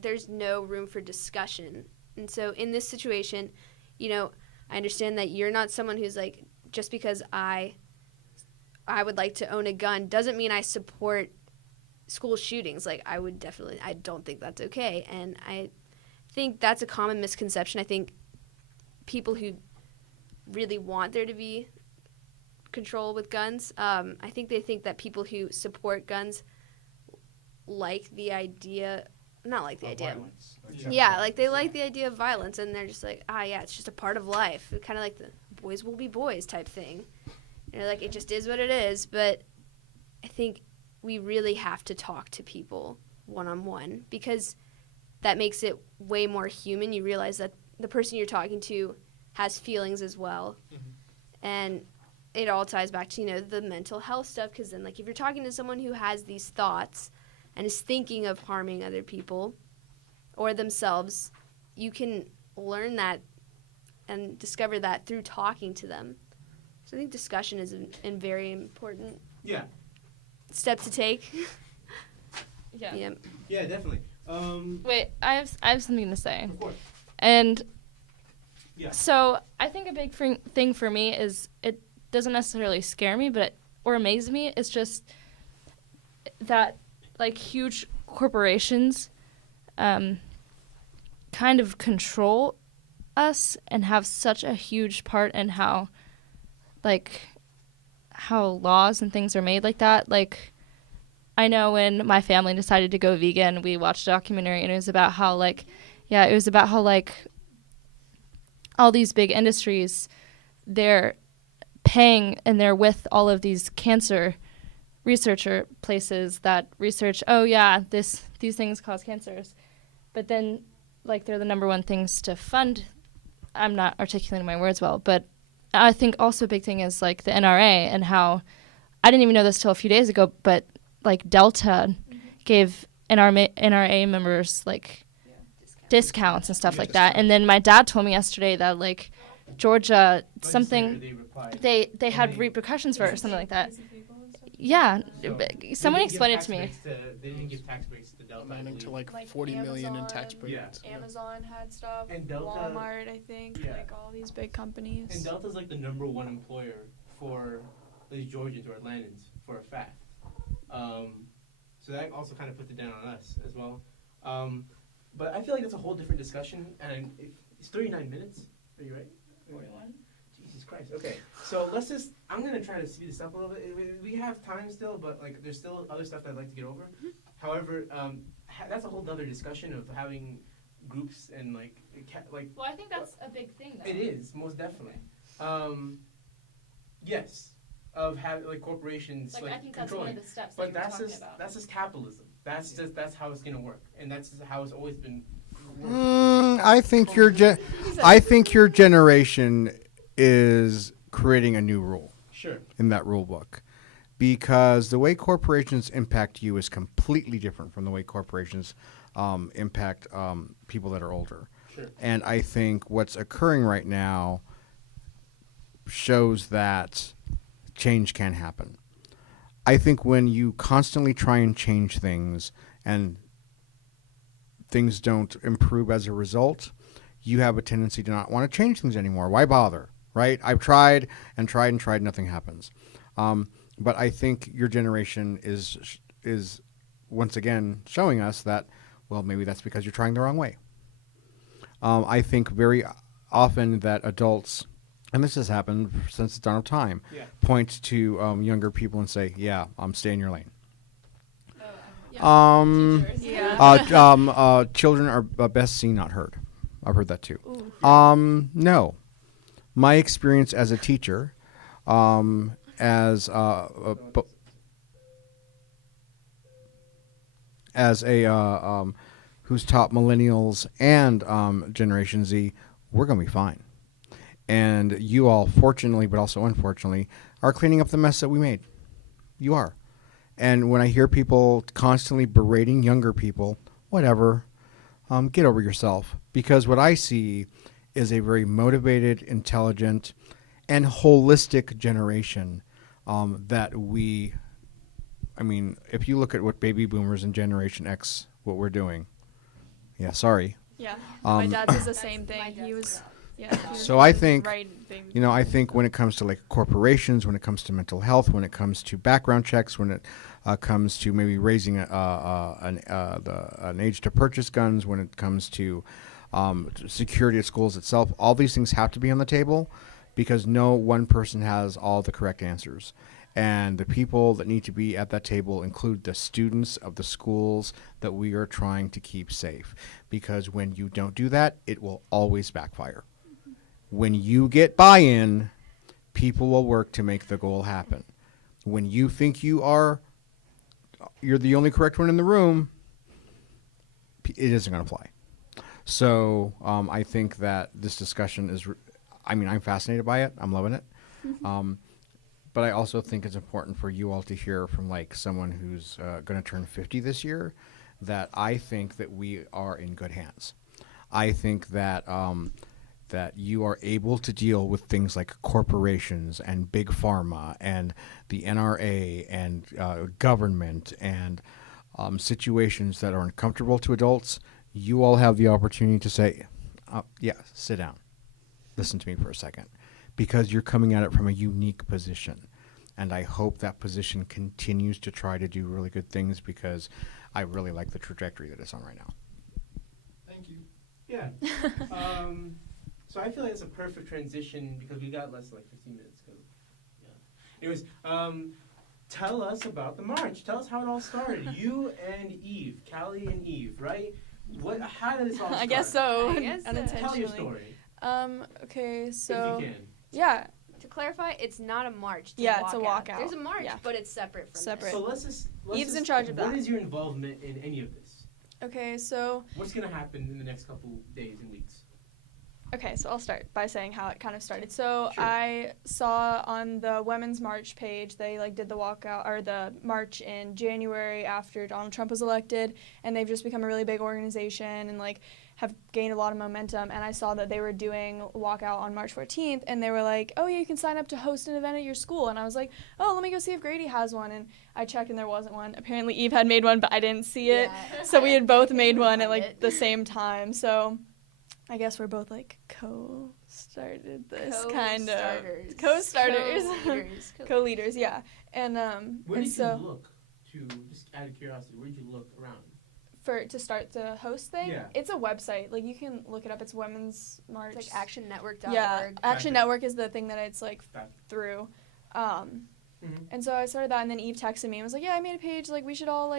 there's no room for discussion. And so in this situation, I understand that you're not someone who's like, just because I would like to own a gun doesn't mean I support school shootings. Like, I don't think that's okay. And I think that's a common misconception. I think people who really want there to be control with guns, I think they think that people who support guns like the idea, not like the idea. Violence. They like the idea of violence, and they're just like, it's just a part of life. Kind of like the boys will be boys type thing. Like, it just is what it is. But I think we really have to talk to people one-on-one, because that makes it way more human. You realize that the person you're talking to has feelings as well. Mm-hmm. And it all ties back to, the mental health stuff, because then, like, if you're talking to someone who has these thoughts and is thinking of harming other people or themselves, you can learn that and discover that through talking to them. So I think discussion is a very important step to take. Yeah. Yeah, definitely. Wait, I have something to say. Of course. And Yeah. So I think a big thing for me is, it doesn't necessarily scare me, or amaze me. It's just that, like, huge corporations kind of control us and have such a huge part in how laws and things are made like that. Like, I know when my family decided to go vegan, we watched a documentary, and it was about how, all these big industries, they're paying and they're with all of these cancer researcher places that research, these things cause cancers. But then, like, they're the number one things to fund. I'm not articulating my words well, but I think also a big thing is, like, the NRA, and how, I didn't even know this till a few days ago, but, like, Delta gave NRA members, like, discounts and stuff like that. And then my dad told me yesterday that, like, Georgia, they had repercussions for it or something like that. Yeah, someone explained it to me. They didn't give tax breaks to Delta. Amounting to like 40 million in tax breaks. Amazon had stuff. And Delta, Walmart, I think. Like, all these big companies. And Delta's like the number one employer for these Georgians or Atlantans, for a fact. So that also kind of puts it down on us as well. But I feel like that's a whole different discussion. And it's 39 minutes. Are you ready? 41. Jesus Christ. Okay. So I'm going to try to speed this up a little bit. We have time still, but, like, there's still other stuff that I'd like to get over. Mm-hmm. However, that's a whole other discussion of having groups and, like... Well, I think that's a big thing, though. It is, most definitely. Yes. Of having, like, corporations, like, I think controlling. That's one of the steps but that you're talking about. That's just capitalism. That's how it's going to work. And that's how it's always been... I think your generation is creating a new rule. Sure. In that rule book, because the way corporations impact you is completely different from the way corporations impact people that are older. Sure. And I think what's occurring right now shows that change can happen. I think when you constantly try and change things and things don't improve as a result, you have a tendency to not want to change things anymore. Why bother, right? I've tried and tried and tried, nothing happens. But I think your generation is once again showing us that, well, maybe that's because you're trying the wrong way. I think very often that adults and this has happened since the dawn of time, point to younger people and say, yeah, stay in your lane. Children are best seen, not heard. I've heard that too. No. My experience as a teacher, as a who's taught millennials and Generation Z, we're going to be fine. And you all, fortunately, but also unfortunately, are cleaning up the mess that we made. You are. And when I hear people constantly berating younger people, whatever, get over yourself. Because what I see is a very motivated, intelligent, and holistic generation that we, I mean, if you look at what baby boomers and Generation X, what we're doing, yeah, sorry. Yeah, my dad says the same thing. He was, So I think, I think when it comes to like corporations, when it comes to mental health, when it comes to background checks, when it comes to maybe raising an age to purchase guns, when it comes to security at schools itself, all these things have to be on the table because no one person has all the correct answers. And the people that need to be at that table include the students of the schools that we are trying to keep safe. Because when you don't do that, it will always backfire. When you get buy-in, people will work to make the goal happen. When you think you're the only correct one in the room, it isn't going to fly. So I think that this discussion is, I'm fascinated by it. I'm loving it. But I also think it's important for you all to hear from like someone who's going to turn 50 this year that I think that we are in good hands. I think that that you are able to deal with things like corporations and big pharma and the NRA and government and situations that are uncomfortable to adults. You all have the opportunity to say, sit down. Listen to me for a second. Because you're coming at it from a unique position. And I hope that position continues to try to do really good things because I really like the trajectory that it's on right now. Thank you. Yeah. So I feel like it's a perfect transition because we got less than like 15 minutes. Anyways, tell us about the march. Tell us how it all started. You and Eve, Cali and Eve, right? How did this all start? I guess so. Unintentionally. Tell your story. Okay, so if you can. Yeah. To clarify, it's not a march. It's a walkout. There's a march, but it's separate from this. So let's Eve's in charge of that. What is your involvement in any of this? Okay, so what's going to happen in the next couple days and weeks? Okay, so I'll start by saying how it kind of started. So Sure. I saw on the Women's March page, they did the walkout or the march in January after Donald Trump was elected, and they've just become a really big organization and have gained a lot of momentum. And I saw that they were doing a walkout on March 14th, and they were like, oh yeah, you can sign up to host an event at your school. And I was like, oh, let me go see if Grady has one. And I checked and there wasn't one. Apparently Eve had made one, but I didn't see it. So we had both made one at the same time. So I guess we're both co-started this kind of co-starters, co-leaders, yeah. And where did you look? To just out of curiosity, where did you look around? To start the host thing? Yeah. It's a website. You can look it up. It's Women's March. It's actionnetwork.org. Yeah, Action Network is the thing that it's through. And so I started that, and then Eve texted me and was like, yeah, I made a page. We should all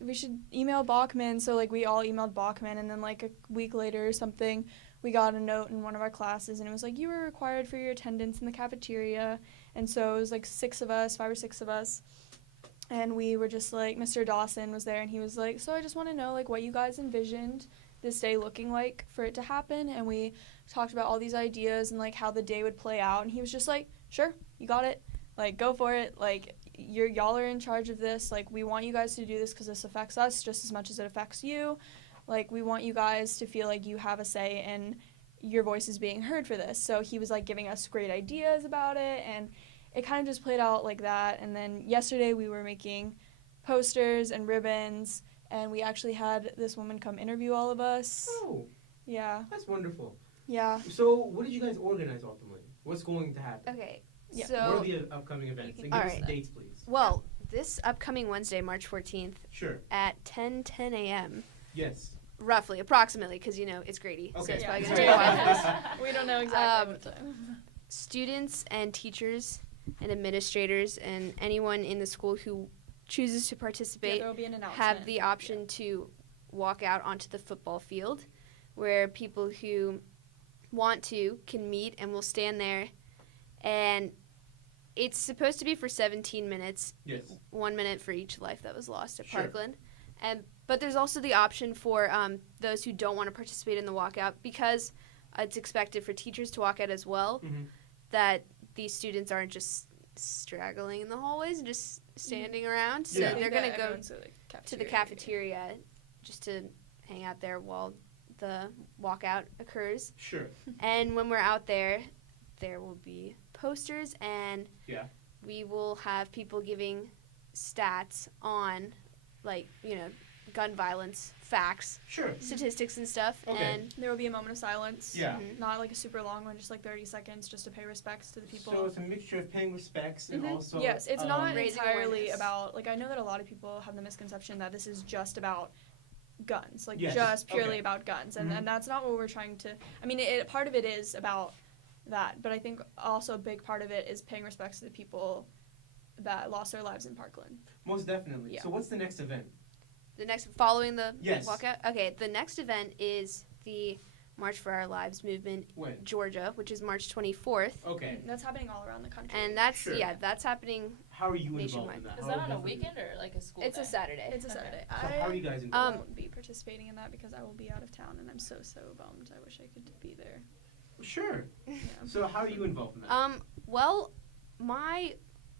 we should email Bachman. So we all emailed Bachman, and then a week later or something, we got a note in one of our classes, and it was you were required for your attendance in the cafeteria. And so it was 5 or 6 of us. And we were just Mr. Dawson was there, and he was so I just want to know what you guys envisioned this day looking like for it to happen. And we talked about all these ideas and how the day would play out. And he was just sure, you got it. Go for it. Y'all are in charge of this. We want you guys to do this because this affects us just as much as it affects you. We want you guys to feel you have a say and your voice is being heard for this. So he was giving us great ideas about it, and it kind of just played out like that. And then yesterday we were making posters and ribbons, and we actually had this woman come interview all of us. Oh. Yeah. That's wonderful. Yeah. So what did you guys organize ultimately? What's going to happen? Okay. Yeah. So what are the upcoming events? And give us the dates, please. Well, this upcoming Wednesday, March 14th, sure, at 10 a.m. Yes. Roughly, approximately, because it's Grady. Okay. So it's probably Yeah. going to take a while. We don't know exactly what time. students and teachers and administrators and anyone in the school who chooses to participate there will be an announcement. have the option to walk out onto the football field, where people who want to can meet, and we'll stand there. And it's supposed to be for 17 minutes. Yes. 1 minute for each life that was lost at Sure. Parkland. But there's also the option for those who don't want to participate in the walkout, because it's expected for teachers to walk out as well, that these students aren't just straggling in the hallways and just standing around. So Yeah. they're going to go to the cafeteria. cafeteria just to hang out there while the walkout occurs. Sure. And when we're out there, there will be posters, and Yeah. we will have people giving stats on, like, gun violence, facts, Sure. statistics and stuff. Okay. And There will be a moment of silence. Yeah. Not like a super long one, just like 30 seconds, just to pay respects to the people. So it's a mixture of paying respects and also Yes, it's not raising entirely awareness. about, like, I know that a lot of people have the misconception that this is just about guns, like Yes, just purely okay. about guns, and, Mhm. and that's not what we're trying to, I mean, part of it is about that, but I think also a big part of it is paying respects to the people that lost their lives in Parkland. most definitely. Yeah. So what's the next event? following the Yes. walkout, okay, the next event is the March for Our Lives movement, When? Georgia, which is March 24th. Okay. That's happening all around the country. And that's, Sure. that's happening. How are you involved Nationwide. in that? Is How that are on a both of you? weekend or like a school It's day? a Saturday. It's a Okay. Saturday. So how are you guys I involved? won't be participating in that because I will be out of town, and I'm so bummed. I wish I could be there. Sure. Yeah. So how are you involved in that? Well, my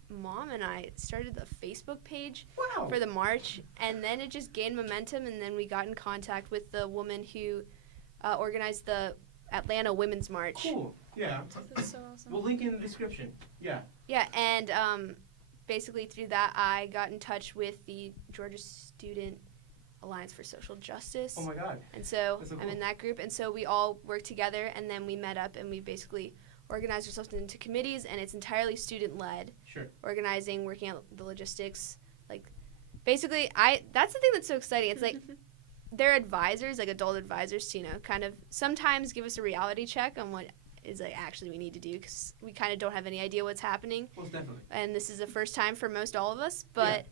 mom and I started the Facebook page Wow. for the march, and then it just gained momentum, and then we got in contact with the woman who organized the Atlanta Women's March. Cool. Yeah. That's so awesome. We'll link in the description. Yeah. Yeah, and basically through that, I got in touch with the Georgia Student Alliance for Social Justice. Oh my God. And so That's so I'm cool. in that group, and so we all worked together, and then we met up, and we basically organized ourselves into committees, and it's entirely student-led, Sure. organizing, working out the logistics. Like, basically, that's the thing that's so exciting. It's like they're advisors, like adult advisors, to, kind of sometimes give us a reality check on what is like actually we need to do, because we kind of don't have any idea what's happening. Most definitely. And this is the first time for most all of us, but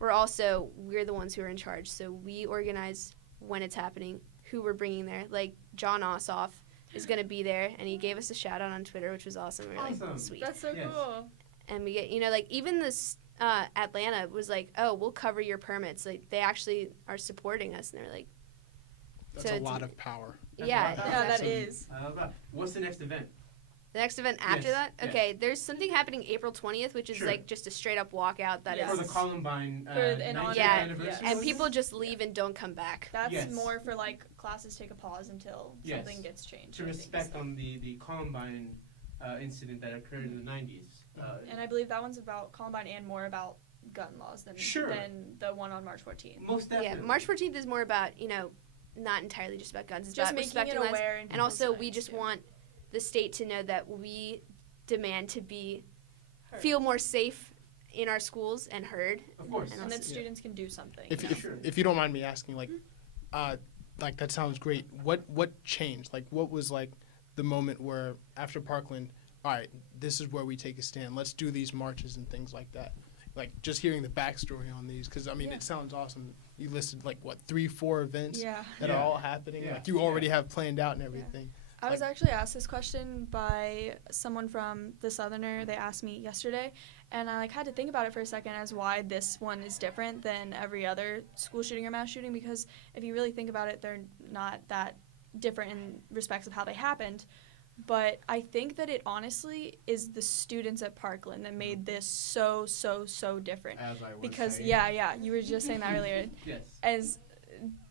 we're the ones who are in charge. So we organize when it's happening, who we're bringing there. Like John Ossoff is going to be there, and he gave us a shout out on Twitter, which was awesome. We were Awesome. like, sweet. That's so Yes. cool. And we get, like even this Atlanta was like, oh, we'll cover your permits. Like they actually are supporting us, and they're like, That's So a it's- lot of power. That's yeah. a lot of Yeah, power. that exactly. is. I love that. What's the next event? The next event after Yes, that? yes. Okay, there's something happening April 20th, which is Sure. like just a straight up walkout that Yes. For the Columbine For an 90th honor- Yeah, anniversary. and people just leave and don't come back. That's Yes. more for like classes take a pause until Yes. something gets changed. To I think, is respect that. on the Columbine incident that occurred in the 90s. And I believe that one's about Columbine and more about gun laws than Sure. than the one on March 14th. Most definitely. Yeah, March 14th is more about, not entirely just about guns. It's Just about making it respecting lives. aware in And also, people's we minds, just too. want the state to know that we demand to be Heard. feel more safe in our schools and heard. Of course. And And also- that students can do something. If, yeah. if, Sure. if you don't mind me asking, like that sounds great. What changed? Like, what was like the moment where after Parkland, all right, this is where we take a stand. Let's do these marches and things like that. Like just hearing the backstory on these, because I mean, Yeah. it sounds awesome. You listed like what 3-4 events Yeah. that Yeah. are all happening. Yeah. Like you already have planned out and everything. I was actually asked this question by someone from the Southerner. They asked me yesterday, and I had to think about it for a second as why this one is different than every other school shooting or mass shooting, because if you really think about it, they're not that different in respects of how they happened. But I think that it honestly is the students at Parkland that made this so different. As I was Because, saying. yeah, you were just saying that earlier. Yes. As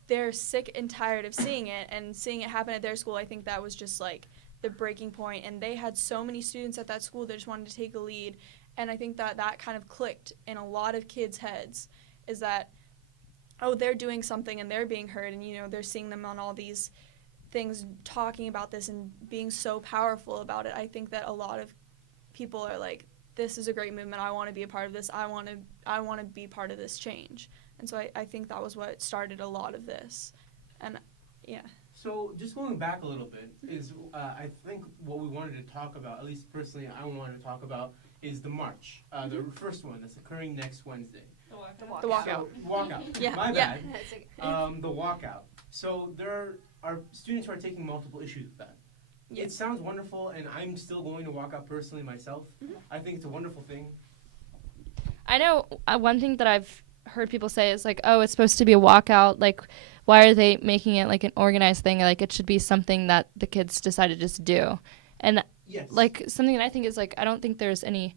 they're sick and tired of seeing it, and seeing it happen at their school, I think that was just like the breaking point. And they had so many students at that school that just wanted to take a lead, and I think that kind of clicked in a lot of kids' heads, is that, oh, they're doing something and they're being heard, and they're seeing them on all these things talking about this and being so powerful about it. I think that a lot of people are like, this is a great movement, I want to be a part of this, I want to be part of this change. And so I think that was what started a lot of this. And yeah. So just going back a little bit is I think what we wanted to talk about, at least personally I wanted to talk about, is the march, the first one that's occurring next Wednesday. The walkout. So, walkout. Yeah. My Yeah. bad. The walkout. So there are students who are taking multiple issues with that. Yeah. It sounds wonderful, and I'm still going to walk out personally myself. I think it's a wonderful thing. I know one thing that I've heard people say is like, oh, it's supposed to be a walkout. Like, why are they making it like an organized thing? Like, it should be something that the kids decide to just do. And Yes. like something that I think is like, I don't think there's any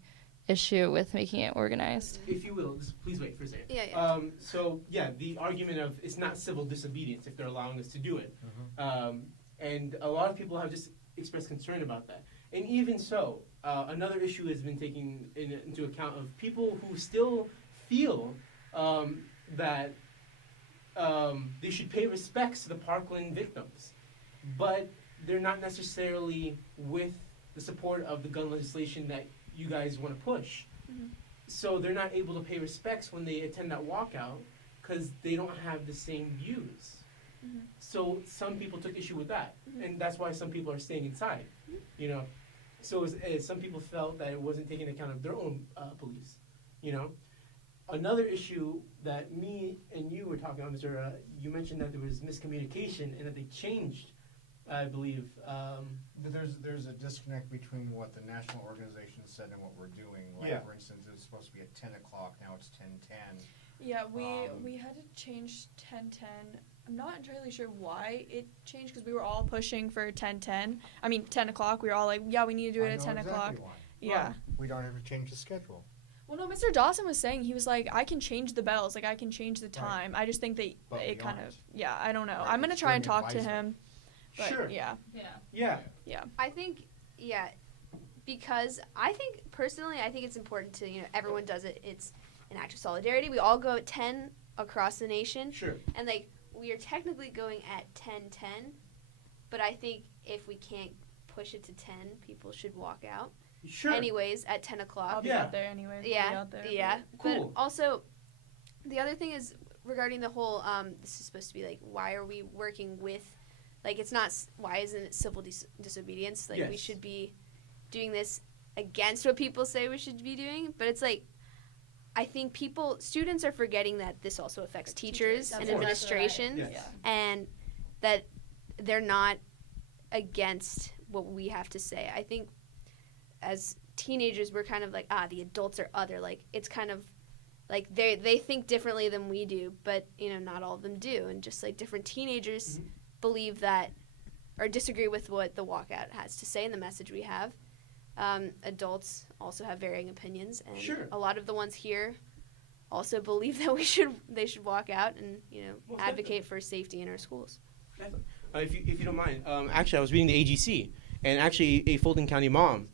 issue with making it organized. If you will, just please wait for a second. Yeah. So, the argument of it's not civil disobedience if they're allowing us to do it. And a lot of people have just expressed concern about that. And even so, another issue has been taken into account of people who still feel that they should pay respects to the Parkland victims, but they're not necessarily with the support of the gun legislation that you guys want to push. So they're not able to pay respects when they attend that walkout because they don't have the same views. So some people took issue with that, and that's why some people are staying inside, you know. So some people felt that it wasn't taking account of their own police, you know. Another issue that me and you were talking about, Mr. Herrera, you mentioned that there was miscommunication and that they changed, I believe. There's a disconnect between what the national organization said and what we're doing. Like, for instance, it was supposed to be at 10 o'clock, now it's 10:10. Yeah, we had to change 10:10. I'm not entirely sure why it changed because we were all pushing for 10:10. I mean 10 o'clock. We were all like, yeah, we need to do it at 10 o'clock. Why. Yeah. We don't have to change the schedule. Well, no, Mr. Dawson was saying, he was like, I can change the bells, like I can change the time. I just think that But it we kind aren't. of, yeah, I don't know. Right, I'm gonna it's try and very talk to advisable. him. But Sure. Yeah. Yeah. I think, because I think personally, I think it's important to, everyone does it. It's an act of solidarity. We all go at 10 across the nation. Sure. And, we are technically going at 10:10, but I think if we can't push it to 10, people should walk out. Sure. Anyways, at 10 o'clock. I'll be Yeah. out there anyways. Yeah, I'll be out there, yeah. Cool. But also, the other thing is regarding the whole, this is supposed to be, why are we working with, it's not, why isn't it civil disobedience? We Yes. should be doing this against what people say we should be doing. But it's I think students are forgetting that this also affects teachers and course. administration, Yes. Yeah. and that they're not against what we have to say. I think as teenagers, we're kind of the adults are other. It's kind of they think differently than we do, but not all of them do. And just different teenagers believe that or disagree with what the walkout has to say and the message we have. Adults also have varying opinions, and Sure. a lot of the ones here also believe that they should walk out and Most advocate for safety in our schools. If you don't mind, actually, I was reading the AGC, and actually, a Fulton County mom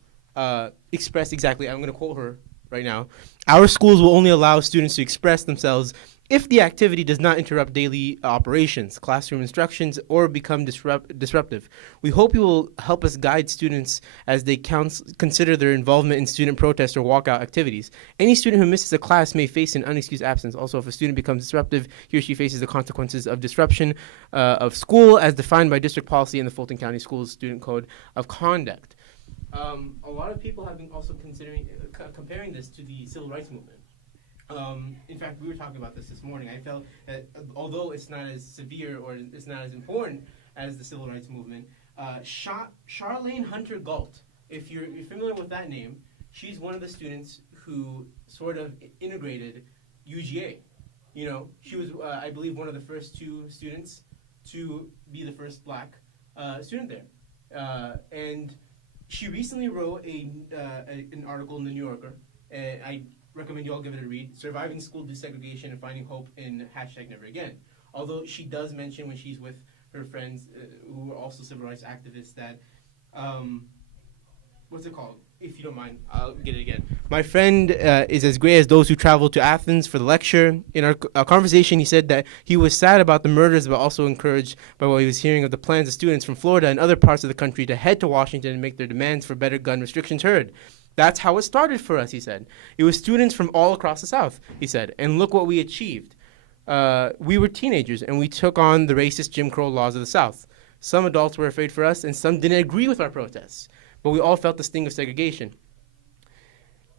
expressed exactly. I'm going to quote her right now. Our schools will only allow students to express themselves if the activity does not interrupt daily operations, classroom instructions, or become disruptive. We hope you will help us guide students as they consider their involvement in student protest or walkout activities. Any student who misses a class may face an unexcused absence. Also, if a student becomes disruptive, he or she faces the consequences of disruption of school as defined by district policy in the Fulton County Schools Student Code of Conduct. A lot of people have been also considering comparing this to the civil rights movement. In fact, we were talking about this morning. I felt that although it's not as severe or it's not as important as the civil rights movement, Charlene Hunter Galt, if you're familiar with that name, she's one of the students who sort of integrated UGA. She was, I believe, one of the first two students to be the first black student there. And she recently wrote an article in the New Yorker, and I recommend you all give it a read, Surviving School Desegregation and Finding Hope in #NeverAgain. Although she does mention when she's with her friends who are also civil rights activists that, what's it called? If you don't mind, I'll get it again. My friend is as great as those who travel to Athens for the lecture. In our conversation, he said that he was sad about the murders, but also encouraged by what he was hearing of the plans of students from Florida and other parts of the country to head to Washington and make their demands for better gun restrictions heard. That's how it started for us, he said. It was students from all across the South, he said, and look what we achieved. We were teenagers, and we took on the racist Jim Crow laws of the South. Some adults were afraid for us, and some didn't agree with our protests. But we all felt the sting of segregation.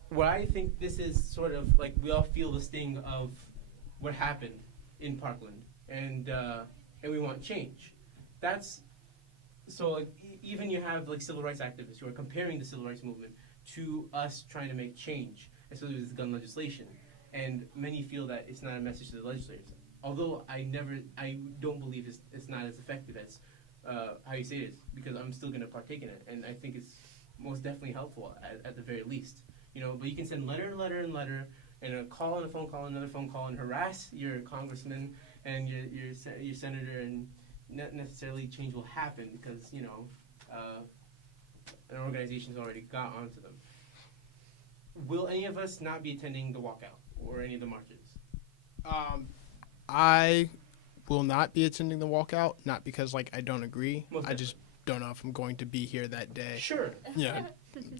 What I think this is sort of like we all feel the sting of what happened in Parkland, and we want change. That's so like even you have like civil rights activists who are comparing the civil rights movement to us trying to make change, especially with gun legislation, and many feel that it's not a message to the legislators. Although I don't believe it's not as effective as how you say it is, because I'm still going to partake in it, and I think it's most definitely helpful at the very least. But you can send letter, and a call and a phone call, another phone call, and harass your congressman and your senator, and not necessarily change will happen because an organization's already got onto them. Will any of us not be attending the walkout or any of the marches? I will not be attending the walkout, not because I don't agree. Most I just don't know if I'm going to be here that day. Sure.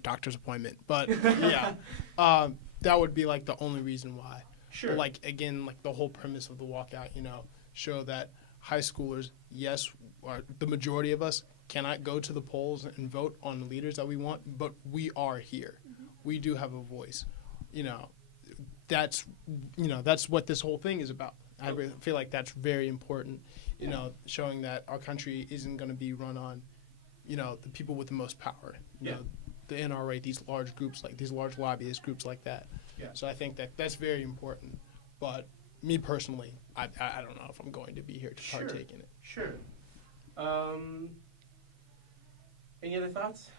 Doctor's appointment. But yeah, that would be the only reason why. Sure. But, again, the whole premise of the walkout, show that high schoolers, yes, the majority of us cannot go to the polls and vote on the leaders that we want, but we are here. Mm-hmm. We do have a voice. That's what this whole thing is about. I really feel like that's very important, showing that our country isn't going to be run on, the people with the most power. The NRA, these large groups, these large lobbyist groups like that. Yeah. So I think that's very important. But me personally, I don't know if I'm going to be here to partake in it. Sure. Any other thoughts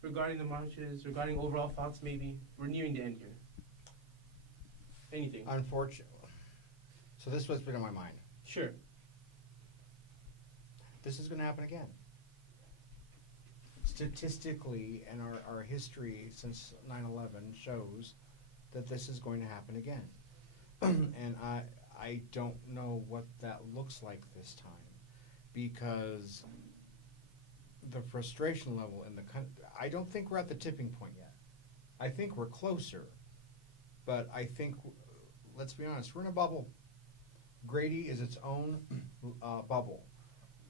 regarding the marches, regarding overall thoughts maybe? We're nearing the end here. Anything? Unfortunately. So this is what's been on my mind. Sure. This is going to happen again. Statistically, and our history since 9/11 shows that this is going to happen again. And I don't know what that looks like this time, because the frustration level in the country, I don't think we're at the tipping point yet. I think we're closer, but I think, let's be honest, we're in a bubble. Grady is its own bubble,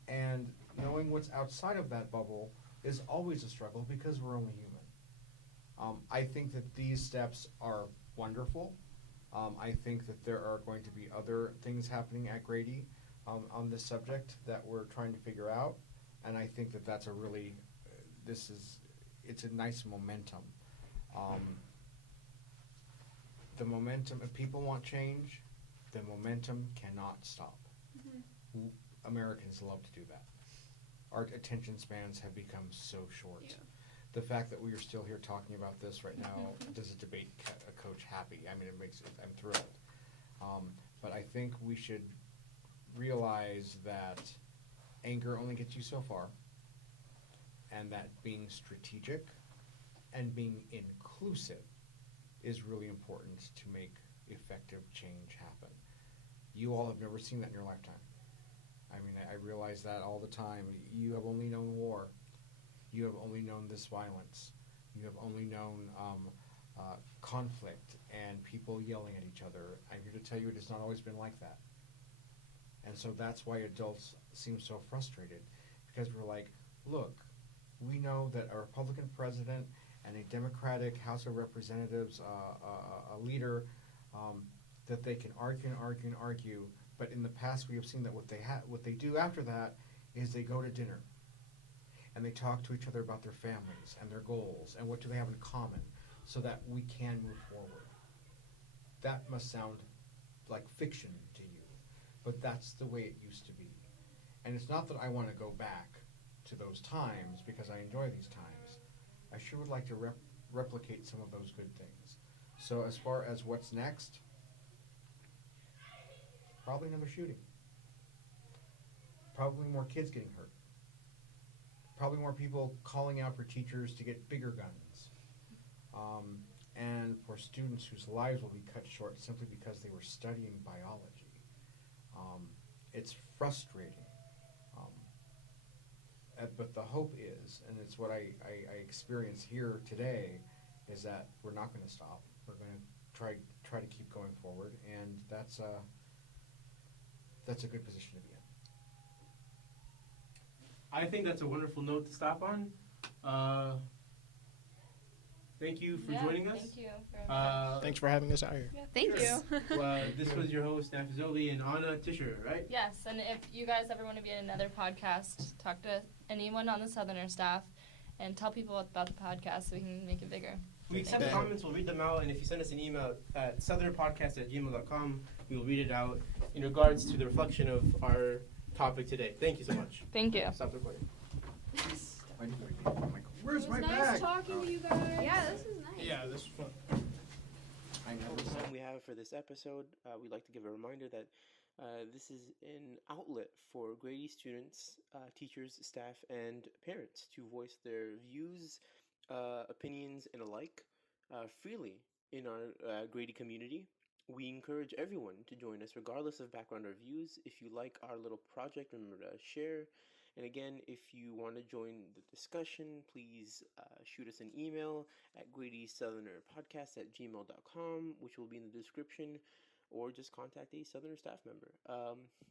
and knowing what's outside of that bubble is always a struggle because we're only human. I think that these steps are wonderful. I think that there are going to be other things happening at Grady on this subject that we're trying to figure out, and I think that that's a really, it's a nice momentum. The momentum, if people want change, the momentum cannot stop. Mm-hmm. Americans love to do that. Our attention spans have become so short. Yeah. The fact that we are still here talking about this right now does a debate coach happy. I mean, I'm thrilled. But I think we should realize that anger only gets you so far, and that being strategic and being inclusive is really important to make effective change happen. You all have never seen that in your lifetime. I mean, I realize that all the time. You have only known war. You have only known this violence. You have only known conflict and people yelling at each other. I'm here to tell you it has not always been like that. And so that's why adults seem so frustrated, because we're like, look, we know that a Republican president and a Democratic House of Representatives a leader, that they can argue and argue and argue, but in the past we have seen that what they do after that is they go to dinner and they talk to each other about their families and their goals and what do they have in common so that we can move forward. That must sound like fiction to you, but that's the way it used to be. And it's not that I want to go back to those times because I enjoy these times. I sure would like to replicate some of those good things. So as far as what's next, probably another shooting. Probably more kids getting hurt. Probably more people calling out for teachers to get bigger guns. And for students whose lives will be cut short simply because they were studying biology. It's frustrating. But the hope is, and it's what I experience here today, is that we're not going to stop. We're going to try to keep going forward, and that's a good position to be I think that's a wonderful note to stop on. Thank you for joining us. Thank you very much. Thanks for having us out here. Yeah, Thank you. This was your host, Nafez Z and Anna Tischer, right? Yes, and if you guys ever want to be in another podcast, talk to anyone on the Southerner staff and tell people about the podcast so we can make it bigger. We accept comments, we'll read them out, and if you send us an email at southernerpodcast@gmail.com, we will read it out in regards to the reflection of our topic today. Thank you so much. Thank you. Stop recording. Where's my nice bag? talking to you guys. Yeah, this is nice. Yeah, this was fun. I know. All the time we have for this episode, we'd like to give a reminder that this is an outlet for Grady students, teachers, staff, and parents to voice their views, opinions, and alike freely in our Grady community. We encourage everyone to join us regardless of background or views. If you like our little project, remember to share. And again, if you want to join the discussion, please shoot us an email at gradysouthernerpodcast@gmail.com, which will be in the description, or just contact a Southerner staff member.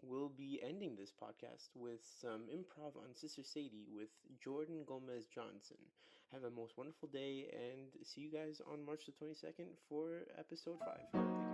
We'll be ending this podcast with some improv on Sister Sadie with Djourdan Gomes-Johnson. Have a most wonderful day, and see you guys on March the 22nd for episode 5.